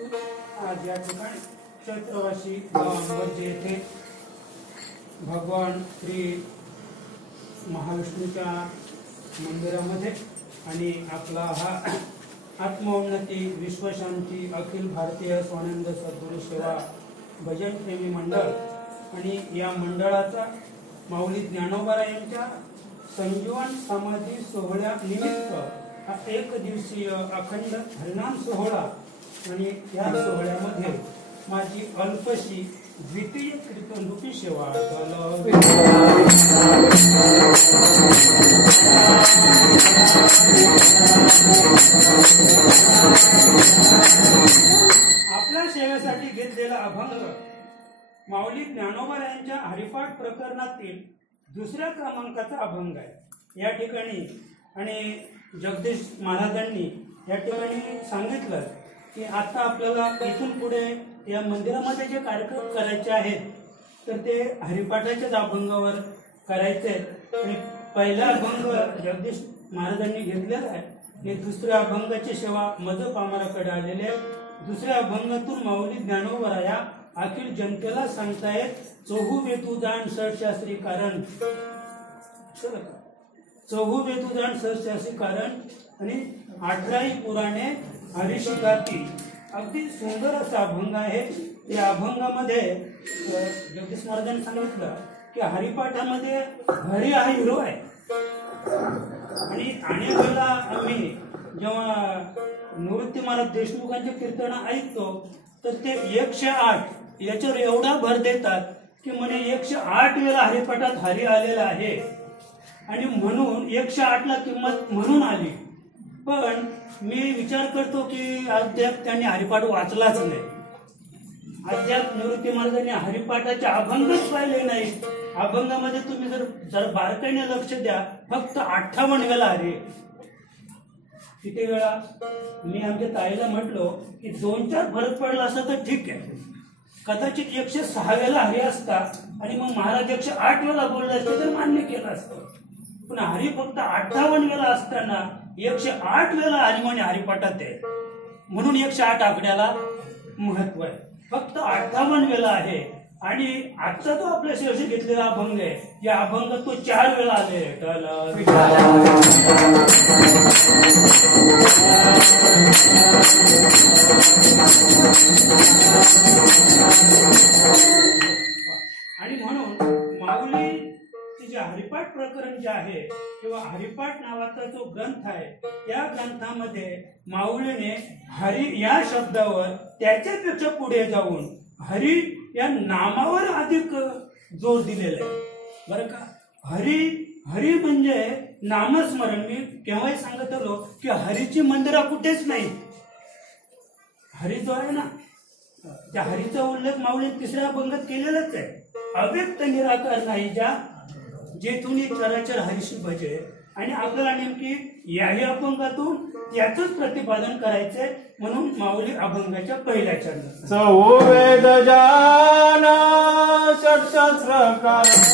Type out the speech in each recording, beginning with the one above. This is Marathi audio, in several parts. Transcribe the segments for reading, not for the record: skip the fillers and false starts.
आज या ठिकाणी चैत्रवासी अंबरजे येथे भगवान श्री महाविष्णूच्या मंदिरामध्ये आणि आपला हा आत्मोन्नती विश्वशांती अखिल भारतीय स्वानंद सद्गुरू सेवा भजन प्रेमी मंडळ आणि या मंडळाचा माऊली ज्ञानोबा यांच्या संजीवन समाधी सोहळ्यानिमित्त हा एक दिवसीय अखंड हरिनाम सोहळा आणि या सोहळ्यामध्ये माझी अल्पशी द्वितीय कीर्तनरूपी सेवा आपल्या सेवेसाठी घेतलेला अभंग माऊली ज्ञानोबा यांच्या हरिपाठ प्रकरणातील दुसऱ्या क्रमांकाचा अभंग आहे या ठिकाणी। आणि जगदीश महाराजांनी या ठिकाणी सांगितलं की आता आपल्याला इथून पुढे या मंदिरामध्ये जे कार्यक्रम करायचे आहेत तर ते हरिपाठाच्याच अभंगावर करायचे आहेत। आणि पहिला अभंग जगदीश महाराजांनी घेतलेला आहे आणि दुसऱ्या अभंगाची सेवा मज पामाराकडे आलेली आहे। दुसऱ्या अभंगातून माऊली ज्ञानोबा या अखिल जनतेला सांगतायत चहू वेतुदान षटशास्त्री कारण चहू वेतुदान षटशास्त्री कारण आणि 18 पुराणे हरिशिगाती अगदी सुंदर असा अभंग आहे। या अभंगामध्ये जगदीश महाराजांनी सांगितलं की हरिपाठामध्ये हरी हा हिरो आहे आणि अनेक वेळेला आम्ही जेव्हा निवृत्ती महाराज देशमुखांचे कीर्तन ऐकतो तर ते 108 याच्यावर एवढा भर देतात की म्हणे 108 वेळा हरिपाठात हरी आलेला आहे आणि म्हणून 108 ला किंमत म्हणून आली। पण मी विचार करतो की अद्याप त्यांनी हरिपाठ वाचलाच नाही, अद्याप निवृत्ती महाराजांनी हरिपाठाचे अभंगच पाहिले नाही। अभंगामध्ये तुम्ही जर बारकाईने लक्ष द्या फक्त 58 वेळा हरी। किती वेळा मी आमच्या ताईला म्हटलो की 2-4 फरक पडला असता तर ठीक आहे, कदाचित 106 वेळा हरी असता आणि मग महाराज 108 वेळा बोलले असते तर मान्य केलं असतं। पण हरी फक्त 58 वेळा असताना 108 वेळा हरिमाने हरिपाठात आहे म्हणून 108 आकड्याला महत्व आहे। फक्त 58 वेळा आहे आणि आजचा तो आपल्या शेवटी घेतलेला अभंग आहे या अभंगात तो 4 वेळा आले। आणि म्हणून माऊली जे हरिपाठ प्रकरण जे आहे किंवा हरिपाठ नावाचा जो ग्रंथ आहे त्या ग्रंथामध्ये माऊलीने हरी या शब्दावर त्याच्यापेक्षा पुढे जाऊन हरी या नामावर अधिक जोर दिलेला आहे बरं का। हरी हरी म्हणजे नामस्मरण। मी केव्हाही सांगत आलो की हरीची मंदिरा कुठेच नाही। हरी जो आहे ना त्या हरीचा उल्लेख माऊली तिसऱ्या अभंगात केलेलाच आहे। अव्यक्त निराकार नाही ज्या जेथून चराचर हरीशी भजे। आणि आपल्याला नेमकी याही अभंगातून याचंच प्रतिपादन करायचंय म्हणून माऊली अभंगाच्या पहिल्या चरणात चहू वेद जान षटशास्त्र कारण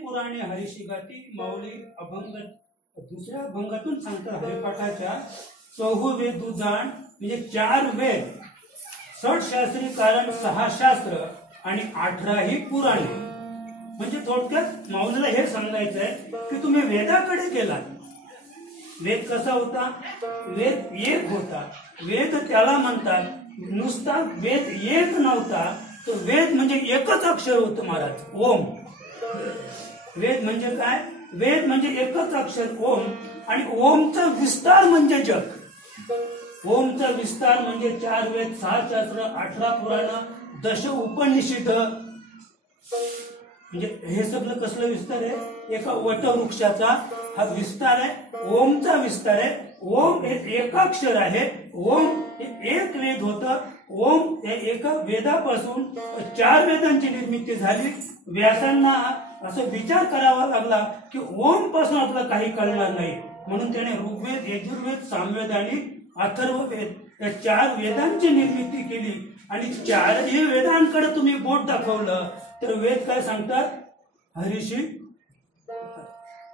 पुराणे हरिशिगाती माऊली अभंग दुसऱ्या अभंगातून सांगतात हरिपाठाच्या चहू वेद जाण म्हणजे 4 वेद, 60 शास्त्री कारण 6 शास्त्र आणि 18 ही पुराणे. म्हणजे थोडक्यात माऊलीला हे सांगायचं आहे की तुम्ही वेदाकडे गेलात. वेद कसा होता? वेद एक होता. वेद त्याला म्हणतात, नुसता वेद एक नव्हता, तो वेद म्हणजे एकच अक्षर होतं महाराज, ओम. वेद म्हणजे काय? वेद म्हणजे एकच अक्षर ओम, आणि ओमचा विस्तार म्हणजे जग. ओमचा विस्तार म्हणजे 4 वेद, 6 शास्त्र, 18 पुराण, 10 उपनिषद. म्हणजे हे सगळं कसलं विस्तार आहे? एका वटवृक्षाचा हा विस्तार आहे, ओमचा विस्तार आहे. ओम हे एकाक्षर आहे. ओम हे एक वेद होतं. ओम हे एका वेदापासून 4 वेदांची निर्मिती झाली. व्यासांना असं विचार करावा लागला की ओम पासून आपलं काही कळणार नाही, म्हणून त्याने ऋग्वेद, यजुर्वेद, सामवेद आणि अथर्ववेद या 4 वेदांची निर्मिती केली. आणि 4ही वेदांकडे तुम्ही बोट दाखवलं तर वेद काय सांगतात? हरीशी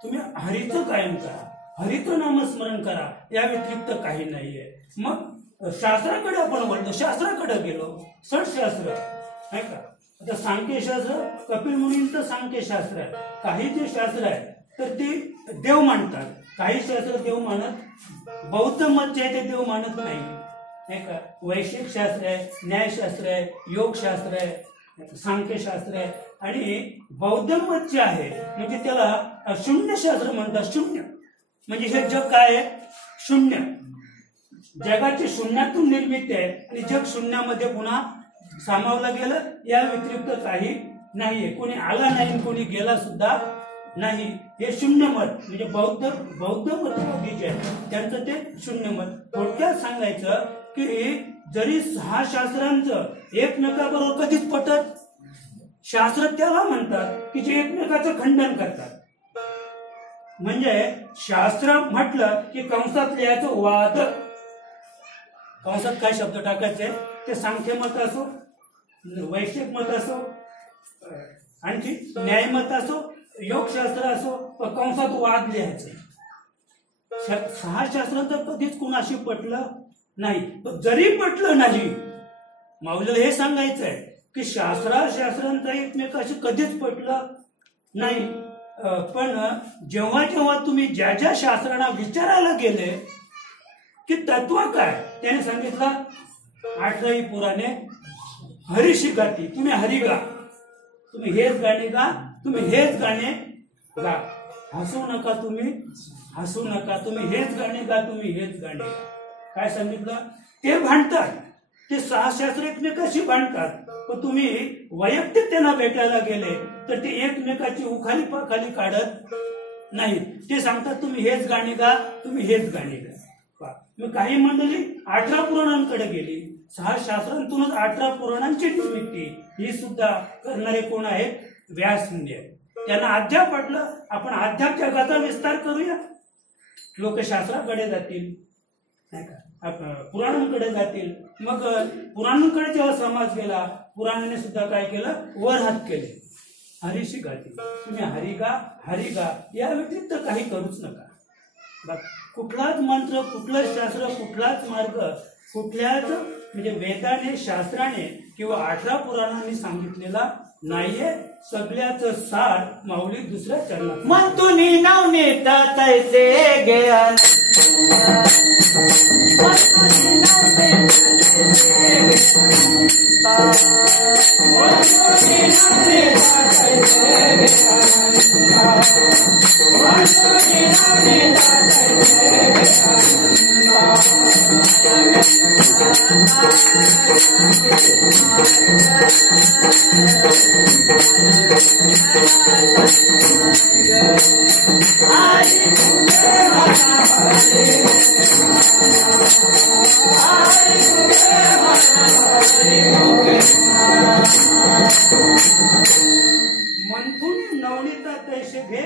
तुम्ही हरीचं कायम करा, हरीचं नामस्मरण करा, या व्यतिरिक्त काही नाहीये. मग शास्त्राकडे आपण वळलो, शास्त्राकडे गेलो. षटशास्त्र आहे का? आता सांख्यशास्त्र कपिल मुनींचं सांख्यशास्त्र आहे. काही जे शास्त्र आहे तर ते देव मानतात, काही शास्त्र देव मानत, बौद्ध मत जे आहे ते देव मानत नाही का? वैश्विक शास्त्र आहे, न्यायशास्त्र आहे, योगशास्त्र आहे, सांख्यशास्त्र आहे. आणि बौद्ध मत जे आहे म्हणजे त्याला शून्यशास्त्र म्हणतात. शून्य म्हणजे हे जग काय आहे? शून्य. जगाची शून्यातून निर्मिती आहे आणि जग शून्यामध्ये पुन्हा सामावलं गेलं, या व्यतिरिक्त काही नाहीये. कोणी आला नाही, कोणी गेला सुद्धा नाही. हे शून्य मत म्हणजे बौद्ध मतवादी जे आहे त्यांचं ते शून्य मत. थोडक्यात सांगायचं की जरी 6 शास्त्रांचं एकमेकाबरोबर कधीच पटत, शास्त्र त्याला म्हणतात की जे एकमेकाचं खंडन करतात. म्हणजे शास्त्र म्हटलं की कंसात लिहायचं वाद. कंसात काय शब्द टाकायचे? ते सांख्य मत असो, वैश्विक मत असो, आणखी न्यायमत असो, योगशास्त्र असो, कंसात वाद लिहायचे. 6 शास्त्रांचं कधीच कुणाशी पटलं नाही. जरी पटलं नाही, माऊलीला हे सांगायचं आहे की शास्त्रांचं एकमेकाशी कधीच पटलं नाही. पण जेव्हा जेव्हा तुम्ही ज्या ज्या शास्त्रांना विचारायला गेले की तत्व काय, त्याने सांगितलं 18 पुराणे हरीशी गाती. तुम्ही हरी गा, तुम्ही हेच गाणे गा, तुम्ही हेच गाणे गा. हसू नका, तुम्ही हसू नका, तुम्ही हेच गाणे गा, तुम्ही हेच गाणे गा. काय सांगितलं? ते भांडतात, ते 6 शास्त्र एकमेकाशी भांडतात. पण तुम्ही वैयक्तिक त्यांना भेटायला गेले तर ते एकमेकाची उखाली पाखाली काढत नाही. ते सांगतात तुम्ही हेच गाणे गा, तुम्ही हेच गाणे गा. मग काही मंडळी 18 पुराणांकडे गेली. 6 शास्त्रांतूनच 18 पुराणांची निर्मिती ही सुद्धा करणारे कोण आहेत? व्यास मुनी. त्यांना अध्याप वाटलं आपण अध्याप जगाचा विस्तार करूया. लोक शास्त्राकडे जातील, पुराणांकडे जातील. मग पुराणांकडे जेव्हा समाज गेला, पुराणाने सुद्धा काय केलं? वर हात केले. हरीशी गाती, तुम्ही हरी गा, हरी गा, या व्यतिरिक्त काही करूच नका. कुठलाच मंत्र, कुठलंच शास्त्र, कुठलाच मार्ग, कुठल्याच म्हणजे वेदाने, शास्त्राने किंवा 18 पुराणांनी सांगितलेला नाहीये. सगळ्याच सार माऊली दुसऱ्या चरणात मंतुनी नवनीत तैसे ज्ञान मंथुनी नवनीता तैसे घे,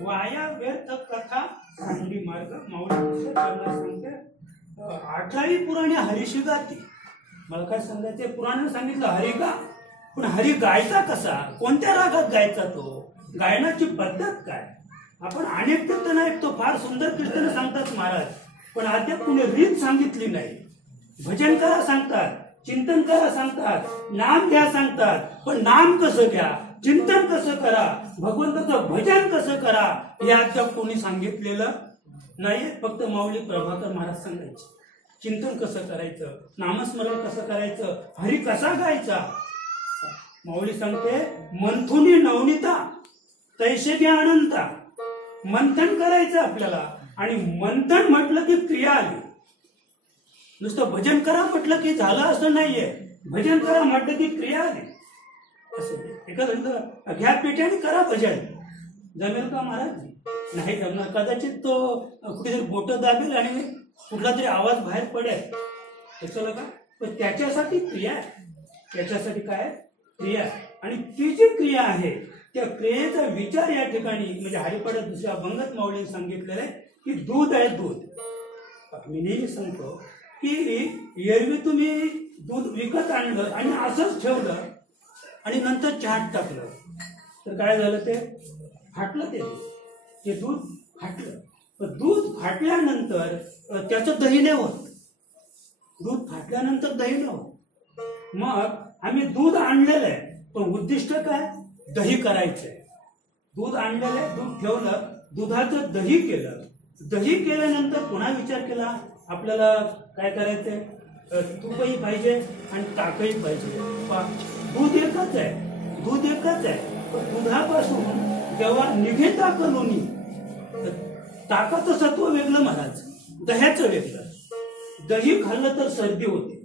वाया व्यर्थ कथा सांडी मार्ग. माऊली सांगते 18 पुराणे हरीशी गाती. मला काय सांगायचं? पुराणाने सांगितलं हरी गा, पण हरी गायचा कसा? कोणत्या रागात गायचा? तो गायनाची पद्धत काय? आपण अनेक कीर्तन ऐकतो, फार सुंदर कीर्तन सांगतात महाराज, पण अद्याप कुणी रीत सांगितली नाही. भजन करा सांगतात, चिंतन करा सांगतात, नाम घ्या सांगतात, पण नाम कसं घ्या, चिंतन कसं करा, भगवंताचं भजन कसं करा हे अद्याप कोणी सांगितलेलं नाही. फक्त माऊली प्रभाकर महाराज सांगायचे चिंतन कसं करायचं, नामस्मरण कसं करायचं, हरी कसा गायचा. माऊली सांगते मंथुनी नवनीता तैसे घ्या अनंता. मंथन करायचं आपल्याला, आणि मंथन म्हटलं की क्रिया आली. नुसतं भजन करा म्हटलं की झालं असं नाहीये. भजन करा म्हटलं की क्रिया आली. असं एखादं घ्या पेट्याने करा भजन, जमेल का महाराज? नाही जमणार. कदाचित तो कुठेतरी बोट दाबेल आणि कुठला तरी आवाज बाहेर पडेल, त्याचं का. पण त्याच्यासाठी क्रिया आहे. त्याच्यासाठी काय क्रिया, आणि ती जी क्रिया आहे त्या क्रियेचा विचार या ठिकाणी म्हणजे हरिपाठात दुसऱ्या अभंगात माऊलीने सांगितलेलं आहे की दूध आहे दूध. मी नेहमी सांगतो की एरवी तुम्ही दूध विकत आणलं आणि असंच ठेवलं आणि नंतर चहात टाकलं तर काय झालं, ते फाटलं. ते दूध फाटलं. पण दूध फाटल्यानंतर त्याचं दही नाही होत. दूध फाटल्यानंतर दही नाही होत. मग आम्ही दूध आणलेलं आहे, पण उद्दिष्ट काय, दही करायचंय. दूध आणलेलं आहे, दूध ठेवलं, दुधाचं दही केलं. दही केल्यानंतर पुन्हा विचार केला आपल्याला काय करायचंय, तूपही पाहिजे आणि ताकही पाहिजे. दूध एकच आहे, दूध एकच आहे. पण दुधापासून जेव्हा निघे ताक लोणी, ताकाचं सत्व वेगळं महाराज, दह्याचं वेगळं. दही खाल्लं तर सर्दी होते,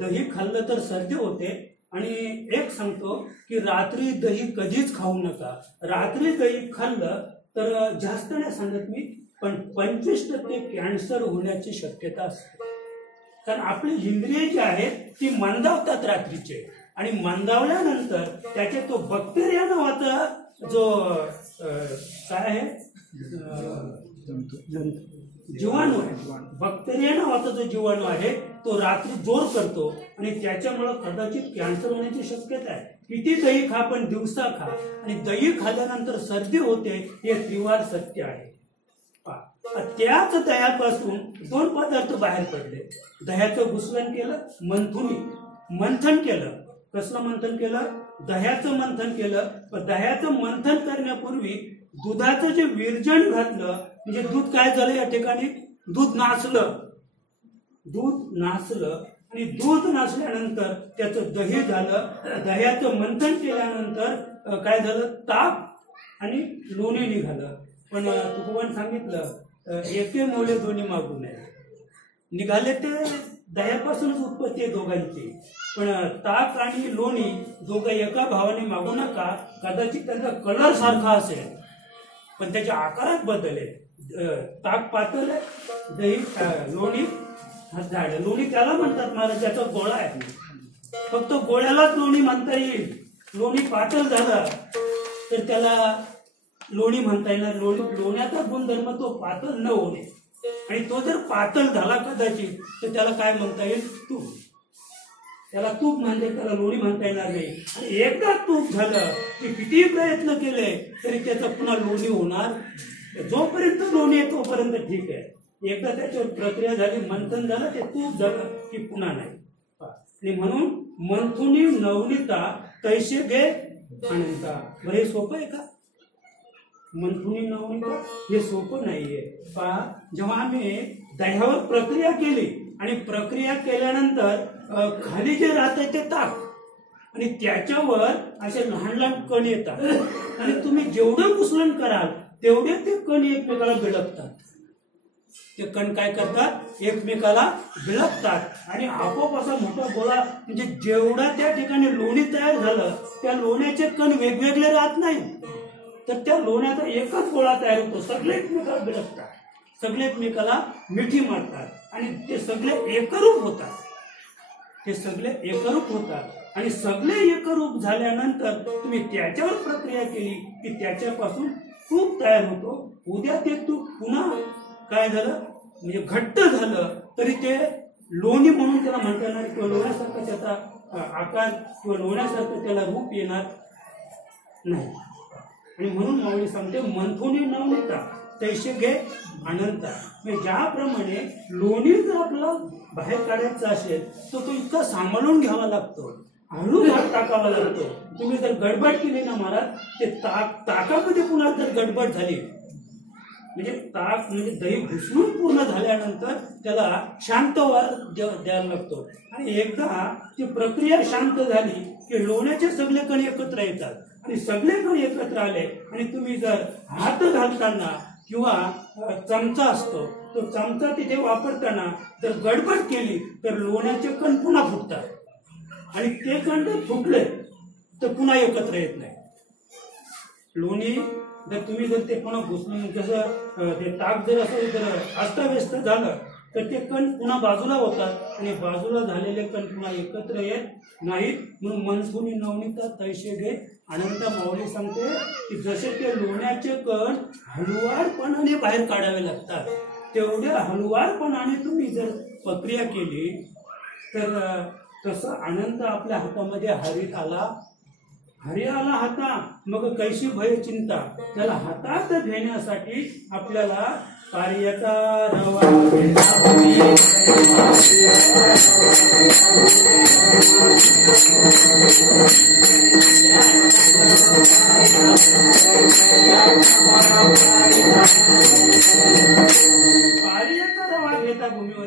दही खाल्लं तर सर्दी होते. आणि एक सांगतो की रात्री दही कधीच खाऊ नका. रात्री दही खाल्लं तर जास्त नाही सांगत मी, पण 25% कॅन्सर होण्याची शक्यता असते. कारण आपली इंद्रिय जी आहेत ती मंदावतात रात्रीचे, आणि मंदावल्यानंतर त्याचे तो बॅक्टेरिया नावाचा जो काय आहे जीवाणू आहे, बॅक्टेरिया नावाचा जो जीवाणू आहे तो रात्री जोर करतो आणि त्याच्यामुळे कदाचित कॅन्सर होण्याची शक्यता आहे. किती दही खा पण दिवसा खा, आणि दही खाल्ल्यानंतर सर्दी होते हे त्रिवार सत्य आहे. त्याच दह्यापासून 2 पदार्थ बाहेर पडले. दह्याचं घुसलन केलं, मंथन केलं. कसलं मंथन केलं, दह्याचं मंथन केलं. पण दह्याचं मंथन करण्यापूर्वी दुधाचं जे विरजण घातलं, म्हणजे दूध काय झालं या ठिकाणी, दूध नासलं. दूध नासलं आणि दूध नासल्यानंतर त्याचं दही झालं. दह्याचं मंथन केल्यानंतर काय झालं, ताक आणि लोणी निघालं. पण तुकोबाने सांगितलं एके मोले दोन्ही मागू नये. निघाले ते दह्यापासूनच उत्पत्ती आहे दोघांची. पण ताक आणि लोणी दोघं एका भावाने मागू नका. कदाचित त्यांचा कलर सारखा असेल पण त्याच्या आकारात बदल आहे. ताक पातळ आहे, दही लोणी झाड. लोणी त्याला म्हणतात महाराज ज्याचा गोळा आहे. फक्त गोळ्यालाच लोणी म्हणता येईल. लोणी पातळ झालं तर त्याला लोणी म्हणता येणार. लोण्याचा गुणधर्म तो पातळ न होणे, आणि तो जर पातळ झाला कदाचित तर त्याला काय म्हणता येईल, तूप. त्याला तूप म्हणजे त्याला लोणी म्हणता येणार नाही. आणि एकदा तूप झालं की कितीही प्रयत्न केले तरी त्याचं पुन्हा लोणी होणार. जोपर्यंत लोणी आहे तोपर्यंत ठीक आहे. एकदा त्याच्यावर प्रक्रिया झाली, मंथन झालं, ते तूप झालं की पुन्हा नाही. आणि म्हणून मंथुनी नवनीता तैसे घे अनंता. बरं हे सोपं आहे का, मंथुनी नवनीता? हे सोपं नाहीये. पहा, जेव्हा आम्ही दह्यावर प्रक्रिया केली आणि प्रक्रिया केल्यानंतर खाली जे राहतंय ते ताक, आणि त्याच्यावर असे लहान लहान कण येतात, आणि तुम्ही जेवढं मिश्रण कराल तेवढे ते कण एकमेकाला भिडकतात. ते कण काय करतात, एकमेकाला भिडकतात, आणि आपोआप असा मोठा गोळा, म्हणजे जेवढा त्या ठिकाणी लोणी तयार झालं त्या लोण्याचे कण वेगवेगळे राहत नाही, तर त्या लोण्याचा एकच गोळा तयार होतो. सगळे एकमेकाला भिडकतात, सगळे एकमेकाला मिठी मारतात, आणि ते सगळे एकरूप होतात. ते सगळे एकरूप होतात, आणि सगळे एकरूप झाल्यानंतर तुम्ही त्याच्यावर प्रक्रिया केली की त्याच्यापासून तूप तयार होतो. उद्या ते तूप पुन्हा काय झालं, म्हणजे घट्ट झालं तरी ते लोणी म्हणून त्याला म्हणता येणार, किंवा लोण्यासारखा त्याचा आकार किंवा लोण्यासारखं त्याला रूप येणार नाही. आणि म्हणून माऊली सांगते मंथुनी नवनीता तैसे घे अनंता. म्हणजे ज्याप्रमाणे लोणी जर आपला बाहेर काढायचा असेल तर तो इतका सांभाळून घ्यावा लागतो, हळू भात टाकावा लागतो. तुम्ही जर गडबड केली ना महाराज, ते ताकामध्ये पुन्हा जर गडबड झाली म्हणजे ताक म्हणजे दही घुसळून पूर्ण झाल्यानंतर त्याला शांत द्यायला लागतो. आणि एकदा ती प्रक्रिया शांत झाली की लोण्याचे सगळे कण एकत्र येतात. आणि सगळे कण एकत्र आले आणि तुम्ही जर हात घालताना किंवा चमचा असतो तो चमचा तिथे वापरताना जर गडबड केली तर लोण्याचे कण पुन्हा फुटतात. आणि ते कण जर फुटले तर पुन्हा एकत्र येत नाही. लोणी जर तुम्ही जर ते पुन्हा घुसळून जसं ते ताक जर असं जर अस्ताव्यस्त झालं तर ते कण पुन्हा बाजूला होतात आणि बाजूला झालेले कण पुन्हा एकत्र येत नाहीत. म्हणून मनसुनी नवनीता तैसे घे अनंत. माऊली सांगते की जसे ते लोण्याचे कण हळुवारपणाने बाहेर काढावे लागतात, तेवढ्या हळुवारपणाने तुम्ही जर प्रक्रिया केली तर तसं अनंत आपल्या हातामध्ये हरी आला हाता मग कैशी भय चिंता. त्याला हातात घेण्यासाठी आपल्याला कार्याचा रवा घेता भूमीवर.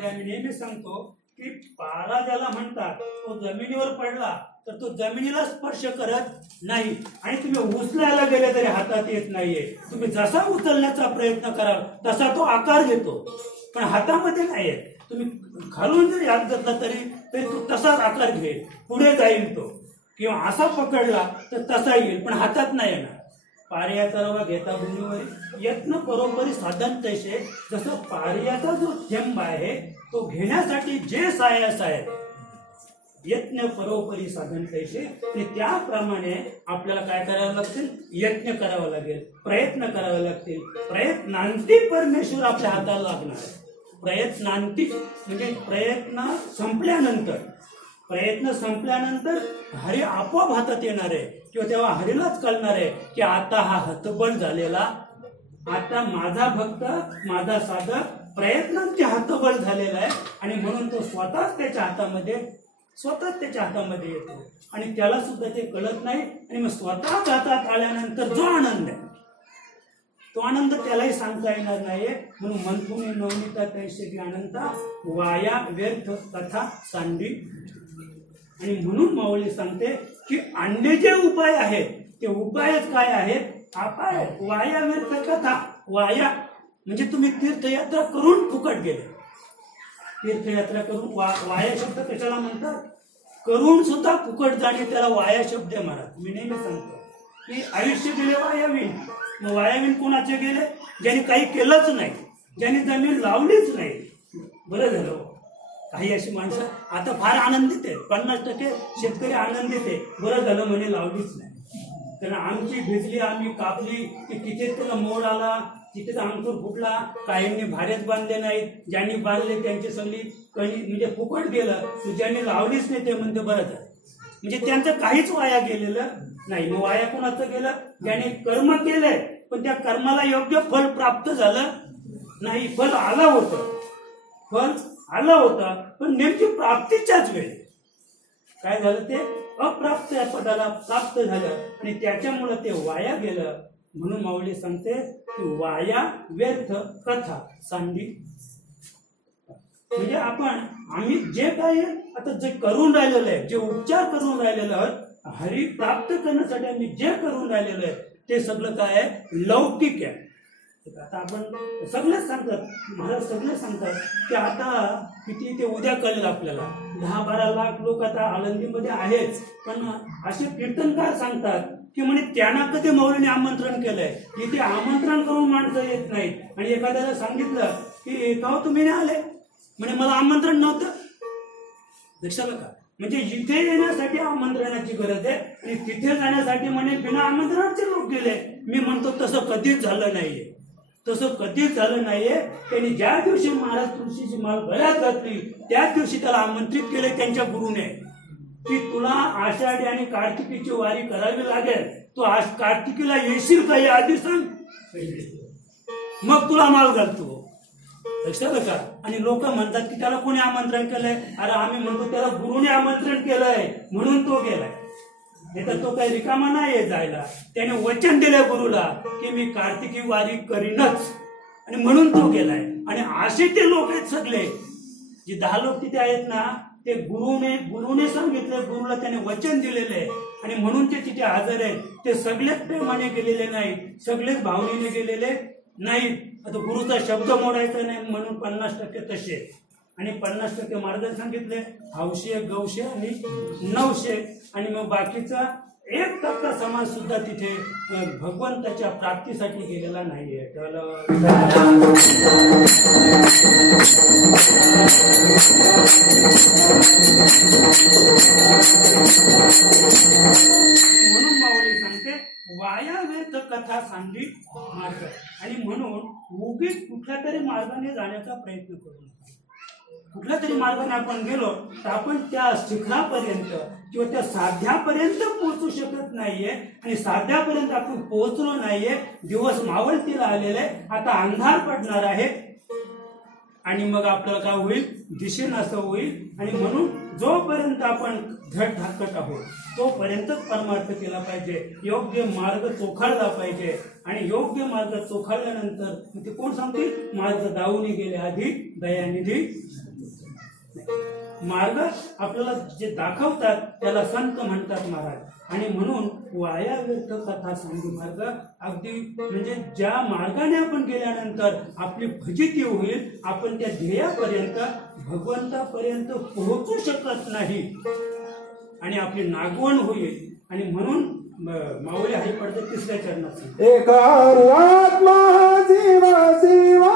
आम्ही नेहमी सांगतो की पारा ज्याला म्हणतात तो जमिनीवर पडला तर तो जमिनीला स्पर्श करत नाही. आणि तुम्ही उचलायला गेले तरी हातात येत नाहीये. तुम्ही जसा उचलण्याचा प्रयत्न कराल तसा तो आकार घेतो, पण हातामध्ये नाही येत. तुम्ही खालून जरी हात घेतला तरी तो तसाच आकार घेईल, पुढे जाईल तो, किंवा असा पकडला तर तसा येईल, पण हातात नाही येणार. पार्याचा रवा घेता भूमीवर यत्न बरोबरी साधन तैसे. जसं पार्याचा जो जंब आहे तो घेण्यासाठी जे सायास आहे यत्न परोपरी साधन तैसे. त्याप्रमाणे आपल्याला काय करावं लागतील, यत्न करावं लागेल, प्रयत्न करावे लागतील. प्रयत्नांती परमेश्वर आपल्या हाताला लागणार आहे. प्रयत्नांती म्हणजे प्रयत्न संपल्यानंतर हरी आपोआप हातात येणार आहे, किंवा तेव्हा हरीलाच कळणार आहे की आता हा हतबल झालेला, आता माझा भक्त माझा साधक प्रयत्नांचे हतबल झालेला आहे. आणि म्हणून तो स्वतःच त्याच्या हातामध्ये येतो आणि त्याला सुद्धा ते कळत नाही. आणि मग स्वतःच हातात आल्यानंतर जो आनंद आहे तो आनंद त्यालाही सांगता येणार नाहीये. म्हणून मनपुणे नवनीता तैसे की अनंता वाया व्यर्थ कथा सांडी. आणि म्हणून माऊली सांगते की अन्य जे उपाय आहेत ते उपायच काय आहेत, अपाय. वाया व्यर्थ कथा. वाया म्हणजे तुम्ही तीर्थयात्रा करून फुकट गेले. तीर्थयात्रा करून वाया शब्द कशाला म्हणतात, करून सुद्धा फुकट जाणे त्याला वाया शब्द आहे महाराज. मी नेहमी सांगतो की आयुष्य गेले वायावीन. मग वायावीन कोणाचे गेले, ज्यांनी काही केलंच नाही, ज्यांनी जमीन लावलीच नाही. बरं झालं, काही अशी माणसं आता फार आनंदित आहे, 50% शेतकरी आनंदित आहे, बरं झालं म्हणे लावलीच नाही. कारण आमची भिजली, आम्ही कापली की तिथेच त्याला मोड आला, तिथेच अंकुर फुटला. काहींनी भारेच बांधले नाहीत, ज्यांनी बांधले त्यांची सगळी कणी म्हणजे फुकट गेलं. ज्यांनी लावलीच नाही ते म्हणते बरं झालं, म्हणजे त्यांचं काहीच वाया गेलेलं नाही. मग वाया कोणाचं गेलं, ज्याने कर्म केलंय पण त्या कर्माला योग्य फल प्राप्त झालं नाही. फल आलं होतं पण नेमकी प्राप्तीच्याच वेळी काय झालं, ते अप्राप्त या पदाला प्राप्त झालं आणि त्याच्यामुळे ते वाया गेलं. म्हणून माऊली सांगते की वाया व्यर्थ कथा सांडी. म्हणजे आम्ही जे काही आता जे करून राहिलेलं आहे, जे उपचार करून राहिलेलं आहे, हरी प्राप्त करण्यासाठी आम्ही जे करून राहिलेलं आहे ते सगळं काय आहे, लौकिक आहे. आता आपण सगळेच सांगतात, महाराज सगळे सांगतात की आता किती ते उद्या कळेल आपल्याला. 10-12 लाख लोक आता आळंदीमध्ये आहेच, पण असे कीर्तनकार सांगतात की म्हणे त्यांना कधी मौलीने आमंत्रण केलंय, इथे आमंत्रण करून माणसं येत नाहीत. आणि एखाद्याला सांगितलं की का तुम्ही नाही आले, म्हणे मला आमंत्रण नव्हतं. लक्षात का, म्हणजे इथे येण्यासाठी आमंत्रणाची गरज आहे आणि तिथे जाण्यासाठी म्हणे बिना आमंत्रणाचे लोक गेले. मी म्हणतो तसं कधीच झालं नाहीये. त्यांनी ज्या दिवशी महाराज तुळशीची माळ गळ्यात घातली त्याच दिवशी त्याला आमंत्रित केले त्यांच्या गुरुने की तुला आषाढी आणि कार्तिकीची वारी करावी लागेल, तू आज कार्तिकीला येशील का या आधी सांग. मग तुला माळ घालतो. लक्षात का? आणि लोक म्हणतात की त्याला कोणी आमंत्रण केलंय? अरे आम्ही म्हणतो त्याला गुरुने आमंत्रण केलंय म्हणून तो गेलाय. नाही तर तो काही रिकामा नाही जायला. त्याने वचन दिलंय गुरुला की मी कार्तिकी वारी करीनच, आणि म्हणून तो गेलाय. आणि असे ते लोक आहेत सगळे, जे 10 लोक तिथे आहेत ना, ते गुरुने सांगितलं, गुरुला त्याने वचन दिलेलं आहे आणि म्हणून ते तिथे हजर आहेत. ते सगळेच प्रेमाने गेलेले नाहीत, सगळेच भावनेने गेलेले नाहीत. आता गुरुचा शब्द मोडायचा नाही म्हणून 50% तसे, आणि 50% महाराजांनी सांगितले हौशे, गौशे आणि नवशे, आणि मग बाकीचा 1% समाज सुद्धा तिथे भगवंताच्या प्राप्तीसाठी गेलेला नाहीये. म्हणून मावळी सांगते वाया व्यर्थ कथा सांगली मार्ग, आणि म्हणून उगीच कुठल्या तरी मार्गाने जाण्याचा प्रयत्न करू नका. कुठल्या तरी मार्गाने आपण गेलो तर आपण त्या शिखरापर्यंत किंवा त्या साध्यापर्यंत पोहोचू शकत नाहीये, आणि साध्यापर्यंत आपण पोहोचलो नाहीये. दिवस मावळतीला आलेले, आता अंधार पडणार आहे, आणि मग आपल्याला काय होईल? दिशेनासं होईल. आणि म्हणून जोपर्यंत आपण धडधाकट आहोत तोपर्यंतच परमार्थ केला पाहिजे, योग्य मार्ग चोखाळला पाहिजे. आणि योग्य मार्ग चोखाळल्यानंतर ते कोण सांगतील? मार्ग दावून गेले आधी दयानिधी. मार्ग आपल्याला जे दाखवतात त्याला संत म्हणतात महाराज. आणि म्हणून वाया व्यर्थ कथा सांगू मार्ग, अगदी म्हणजे ज्या मार्गाने आपण गेल्यानंतर आपली फजिती होईल, आपण त्या ध्येयापर्यंत भगवंतापर्यंत पोहोचू शकत नाही, आणि आपली नागवण होईल. आणि म्हणून माऊली हरी पडते 3ऱ्या चरणात एक आत्मा जीवा जीवा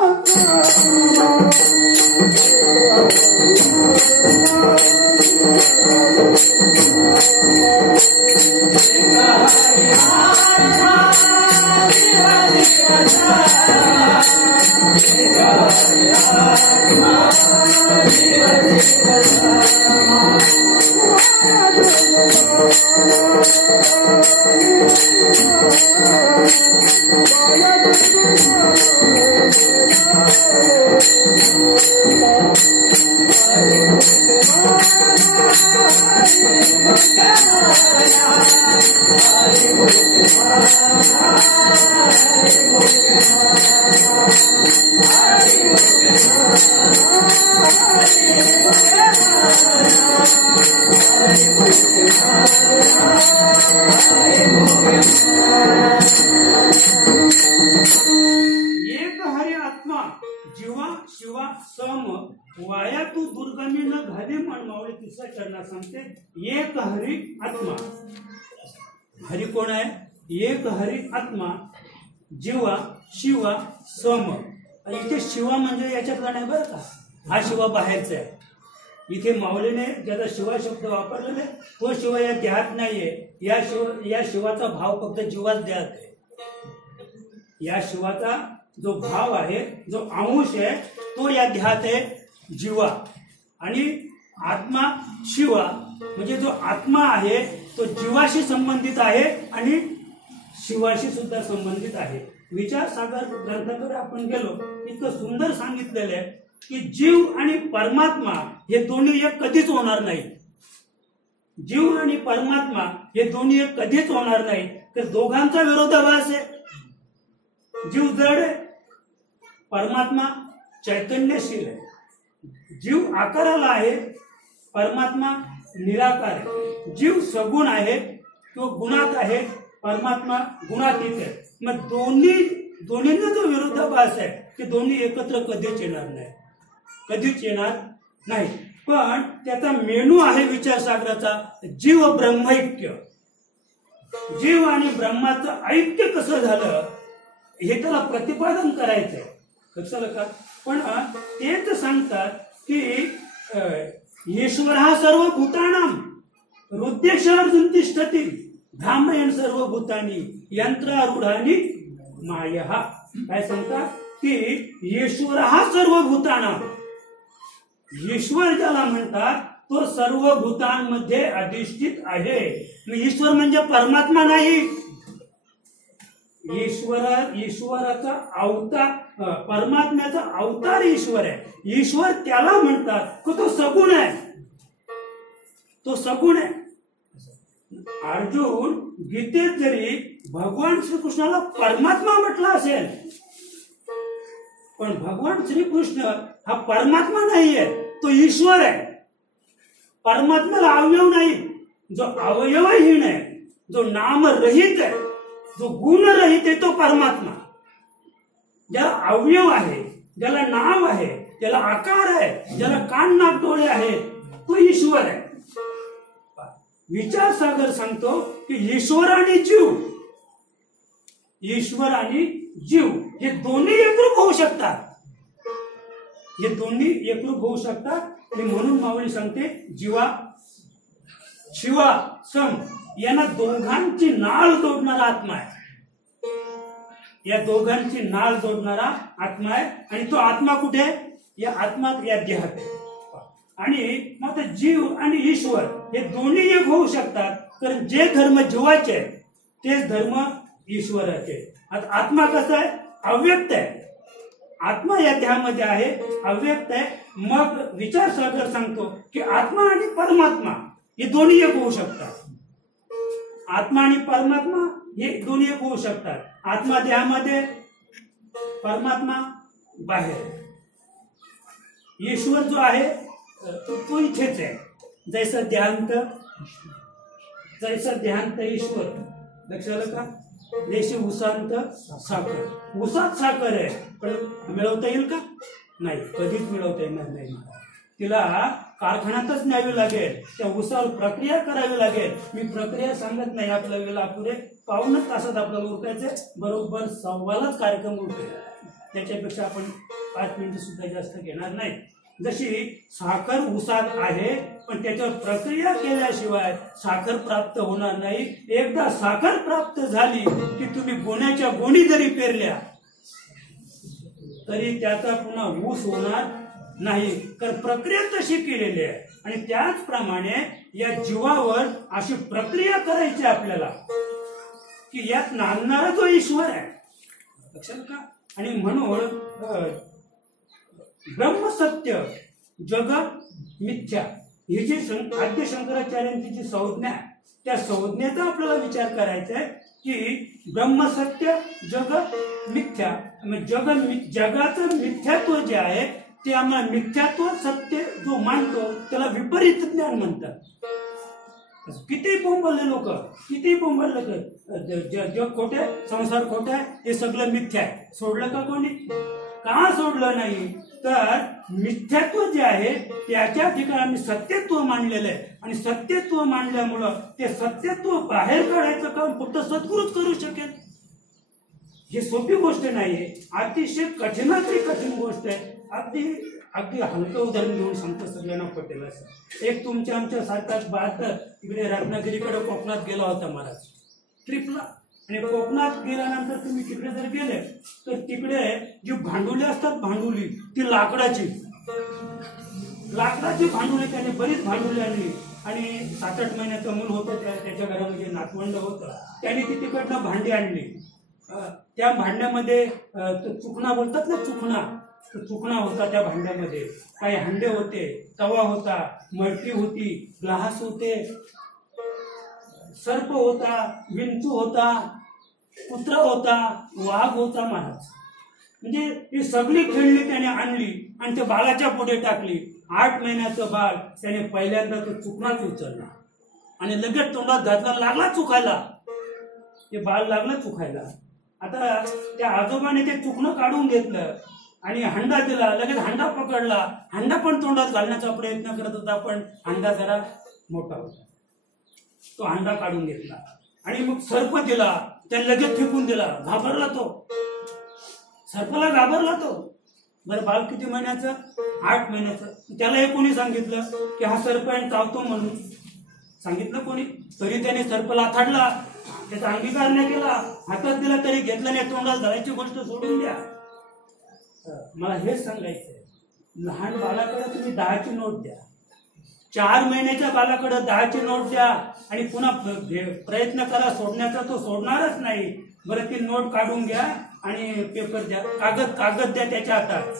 एक हरी आत्मा जीवा शिवा सम वाया तू दुर्गमी न घाली म्हण. मावळी 3ऱ्या चरणात सांगते एक हरी आत्मा. हरी कोण आहे? एक हरी आत्मा, जीवा शिवा सम. इथे शिवा म्हणजे याच्यातला नाही बरं का, हा शिवा बाहेरचा आहे. इथे माऊलीने ज्याचा शिवा शब्द वापरलेला आहे तो शिवा या देहात नाहीये. या शिवाचा भाव फक्त जीवाच देहात आहे. या शिवाचा जो भाव आहे, जो अंश आहे, तो या देहात आहे जीवा. आणि आत्मा शिवा म्हणजे जो आत्मा आहे तो जीवाशी संबंधित आहे आणि शिवाशी सुद्धा संबंधित आहे. विचार सागर ग्रंथाकडे आपण गेलो, इतकं सुंदर सांगितलेलं आहे की जीव आणि परमात्मा हे दोन्ही एक कधीच होणार नाही. जीव आणि परमात्मा हे दोन्ही एक कधीच होणार नाही. तर दोघांचा विरोधाभास आहे. जीव जड आहे, परमात्मा चैतन्यशील आहे. जीव आकाराला आहे, परमात्मा निराकार आहे. जीव सगुण आहे, तो गुणात आहे, परमात्मा गुणातीत आहे. मग दोन्हींना जो विरोधाभास आहे ते दोन्ही एकत्र कधीच येणार नाही, कधीच येणार नाही. पण त्याचा मेनू आहे विचारसागराचा जीव ब्रह्मैक्य. जीव आणि ब्रह्माचं ऐक्य कसं झालं हे त्याला प्रतिपादन करायचंय. लक्षात का? पण तेच सांगतात की ईश्वर हा सर्व भूतानाम हृदयेशार्जुन तिष्ठति भ्रामयन सर्व भूतानी यंत्रारूढानी माया. काय सांगतात की ईश्वर हा सर्व भूतानाम, ईश्वर ज्याला म्हणतात तो सर्व भूतांमध्ये अधिष्ठित आहे. ईश्वर म्हणजे परमात्मा नाही. ईश्वराचा अवतार, परमात्म्याचा अवतार ईश्वर आहे. ईश्वर त्याला म्हणतात की तो सगुण आहे, तो सगुण आहे. अर्जुन गीतेत जरी भगवान श्रीकृष्णाला परमात्मा म्हटलं असेल, पण भगवान श्रीकृष्ण हा परमात्मा नाहीये, तो ईश्वर आहे. परमात्म्याला अवयव नाही. जो अवयवहीन आहे, जो नामरहित आहे, जो गुणरहित आहे, तो परमात्मा. ज्याला अवयव आहे, ज्याला नाव आहे, ज्याला आकार आहे, ज्याला कान नाक डोळे आहेत, तो ईश्वर आहे. विचार सागर सांगतो की ईश्वर आणि जीव, ईश्वर आणि जीव हे दोन्ही एकरूप होऊ शकतात. हे दोन्ही एकरूप होऊ शकतात. आणि म्हणून माऊली सांगते जीवा शिवा सम यांना दोघांची नाळ जोडणारा आत्मा आहे. या दोघांची नाळ जोडणारा आत्मा आहे. आणि तो आत्मा कुठे? या आत्मा या देहात आहे. आणि मग जीव आणि ईश्वर हे दोन्ही एक होऊ शकतात. कारण जे धर्म जीवाचे आहे तेच धर्म ईश्वराचे. आता आत्मा कसा आहे? अव्यक्त आहे. आत्मा या देहामध्ये आहे, अव्यक्त आहे. मग विचार सागर सांगतो की आत्मा आणि परमात्मा हे दोन्ही एक होऊ शकतात. आत्मा आणि परमात्मा हे दोन्ही एक होऊ शकतात. आत्मा देहामध्ये, परमात्मा बाहेर. ईश्वर जो आहे तो इथेच आहे. जैसा देहांत ईश्वर. लक्षात आलं का? जैसे उसांत साखर. उसात साखर आहे पण मिळवता येईल का? नाही, कधीच मिळवता येणार नाही. तिला कारखान्यातच न्यावी लागेल, त्या उसावर प्रक्रिया करावी लागेल. मी प्रक्रिया सांगत नाही, आपल्या वेळेला पुढे 1.25 तासात आपल्याला उरकायचे. बरोबर 1:15 कार्यक्रम उरकेल. त्याच्यापेक्षा आपण 5 मिनिटं सुद्धा जास्त घेणार नाही. जशी साखर उसात आहे पण त्याच्यावर प्रक्रिया केल्याशिवाय साखर प्राप्त होणार नाही. एकदा साखर प्राप्त झाली की तुम्ही गोण्याच्या गोणी जरी पेरल्या तरी त्याचा पुन्हा ऊस होणार नाही, कारण प्रक्रिया तशी केलेली आहे. आणि त्याचप्रमाणे या जीवावर अशी प्रक्रिया करायची आपल्याला की यात नांदणारा जो ईश्वर आहे. लक्षात का? आणि म्हणून ब्रह्मसत्य जग मिथ्या ही जी आद्य शंकराचार्यांची जी संज्ञा आहे, त्या संज्ञेचा आपल्याला विचार करायचा आहे की ब्रह्मसत्य जग मिथ्या. जगाचं मिथ्यात्व जे आहे ते आम्हाला मिथ्यात्व सत्य जो मानतो त्याला विपरीत ज्ञान म्हणतात. किती बोंबलले लोक, किती बोंबलले. जग खोटे, संसार खोटा आहे, हे सगळं मिथ्या आहे. सोडलं का कोणी? का सोडलं नाही? तर मिथ्यात्व जे आहे त्याच्या ठिकाणी आम्ही सत्यत्व मानलेलं आहे. आणि सत्यत्व मानल्यामुळं ते सत्यत्व बाहेर काढायचं काम फक्त सद्गुरूच करू शकेल. ही सोपी गोष्ट नाहीये, अतिशय कठीणातली कठीण गोष्ट आहे. अगदी हलकं उदाहरण घेऊन सांगतो, सगळ्यांना पटेल असं. एक तुमच्या आमच्या सारखाच 72 तिकडे रत्नागिरीकडे कोकणात गेला होता महाराज ट्रिपला. आणि कोकणात गेल्यानंतर तुम्ही तिकडे जर गेले तर तिकडे जी भांडुली असतात, भांडुली ती लाकडाची भांडुली. त्याने बरीच भांडुली आणली. आणि 7-8 महिन्याचं मूल होतं, त्याच्या घरामध्ये नातवंड होतं. त्याने ती तिकडनं भांडी आणली. त्या भांड्यामध्ये चुकणा बोलतात ना, चुकणा होता त्या भांड्यामध्ये. काही हंडे होते, तवा होता, मडकी होती, ग्लास होते, सर्प होता, विंचू होता, कुत्रा होता, वाघ होता महाराज. म्हणजे ही सगळी खेळणी त्याने आणली आणि त्या बाळाच्या पुढे टाकली. 8 महिन्याचं बाळ त्याने पहिल्यांदा तो चुकणाच उचलला आणि लगेच तोंडात घातला, लागला चुकायला. ते बाळ लागलं चुकायला. आता त्या आजोबाने ते चुकणं काढून घेतलं आणि हंडा दिला. लगेच हंडा पकडला. हंडा पण तोंडात घालण्याचा प्रयत्न करत होता, पण हंडा जरा मोठा होता. तो हंडा काढून घेतला आणि मग सर्प दिला. त्याने लगेच फेकून दिला. घाबरला तो, सर्पाला घाबरला तो. बरं, बाळ किती महिन्याचं? 8 महिन्याचं. त्याला हे कोणी सांगितलं की हा सर्प आहे चावतो म्हणून? सांगितलं कोणी? तरी त्याने सर्पाला आथाडला, त्याचा अंगीकार नाही केला. हातात दिला तरी घेतला नाही. तोंडाला धरायची गोष्ट सोडून द्या. मला हेच सांगायचंय, लहान बाळाकडे तुम्ही 10ची नोट द्या, 4 महिन्याच्या बालाकडे 10ची नोट द्या आणि पुन्हा प्रयत्न करा सोडण्याचा, तो सोडणारच नाही. बरं ती नोट काढून घ्या आणि पेपर द्या, कागद द्या त्याच्या हातात.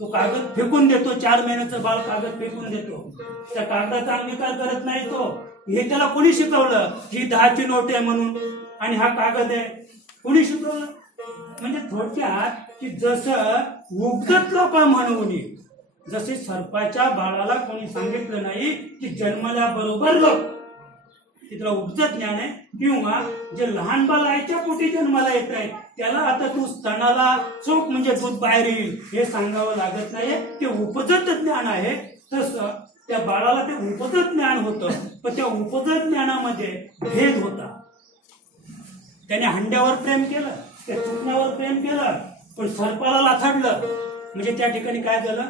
तो कागद फेकून देतो. 4 महिन्याचं बाळ कागद फेकून देतो. त्या कागदाचा अंगीकार करत नाही तो. हे त्याला कोणी शिकवलं? ही 10ची नोट आहे म्हणून आणि हा कागद आहे, कोणी शिकवलं? म्हणजे थोडक्यात की जसं उगत लोक म्हणून, जसे सर्पाच्या बाळाला कोणी सांगितलं नाही की जन्मल्याबरोबर लोक, तिला उपजत ज्ञान आहे. किंवा जे लहान बाळ आईच्या पोटी जन्माला येत आहे त्याला आता तू स्तनाला चोख म्हणजे दूध बाहेर येईल हे सांगावं लागत नाही, ते उपजत ज्ञान आहे. तसं त्या बाळाला ते उपजत ज्ञान होतं, पण त्या उपजत ज्ञानामध्ये भेद होता. त्याने हंड्यावर प्रेम केलं, त्या चुकण्यावर प्रेम केलं, पण सर्पाला लाथाडलं. म्हणजे त्या ठिकाणी काय झालं?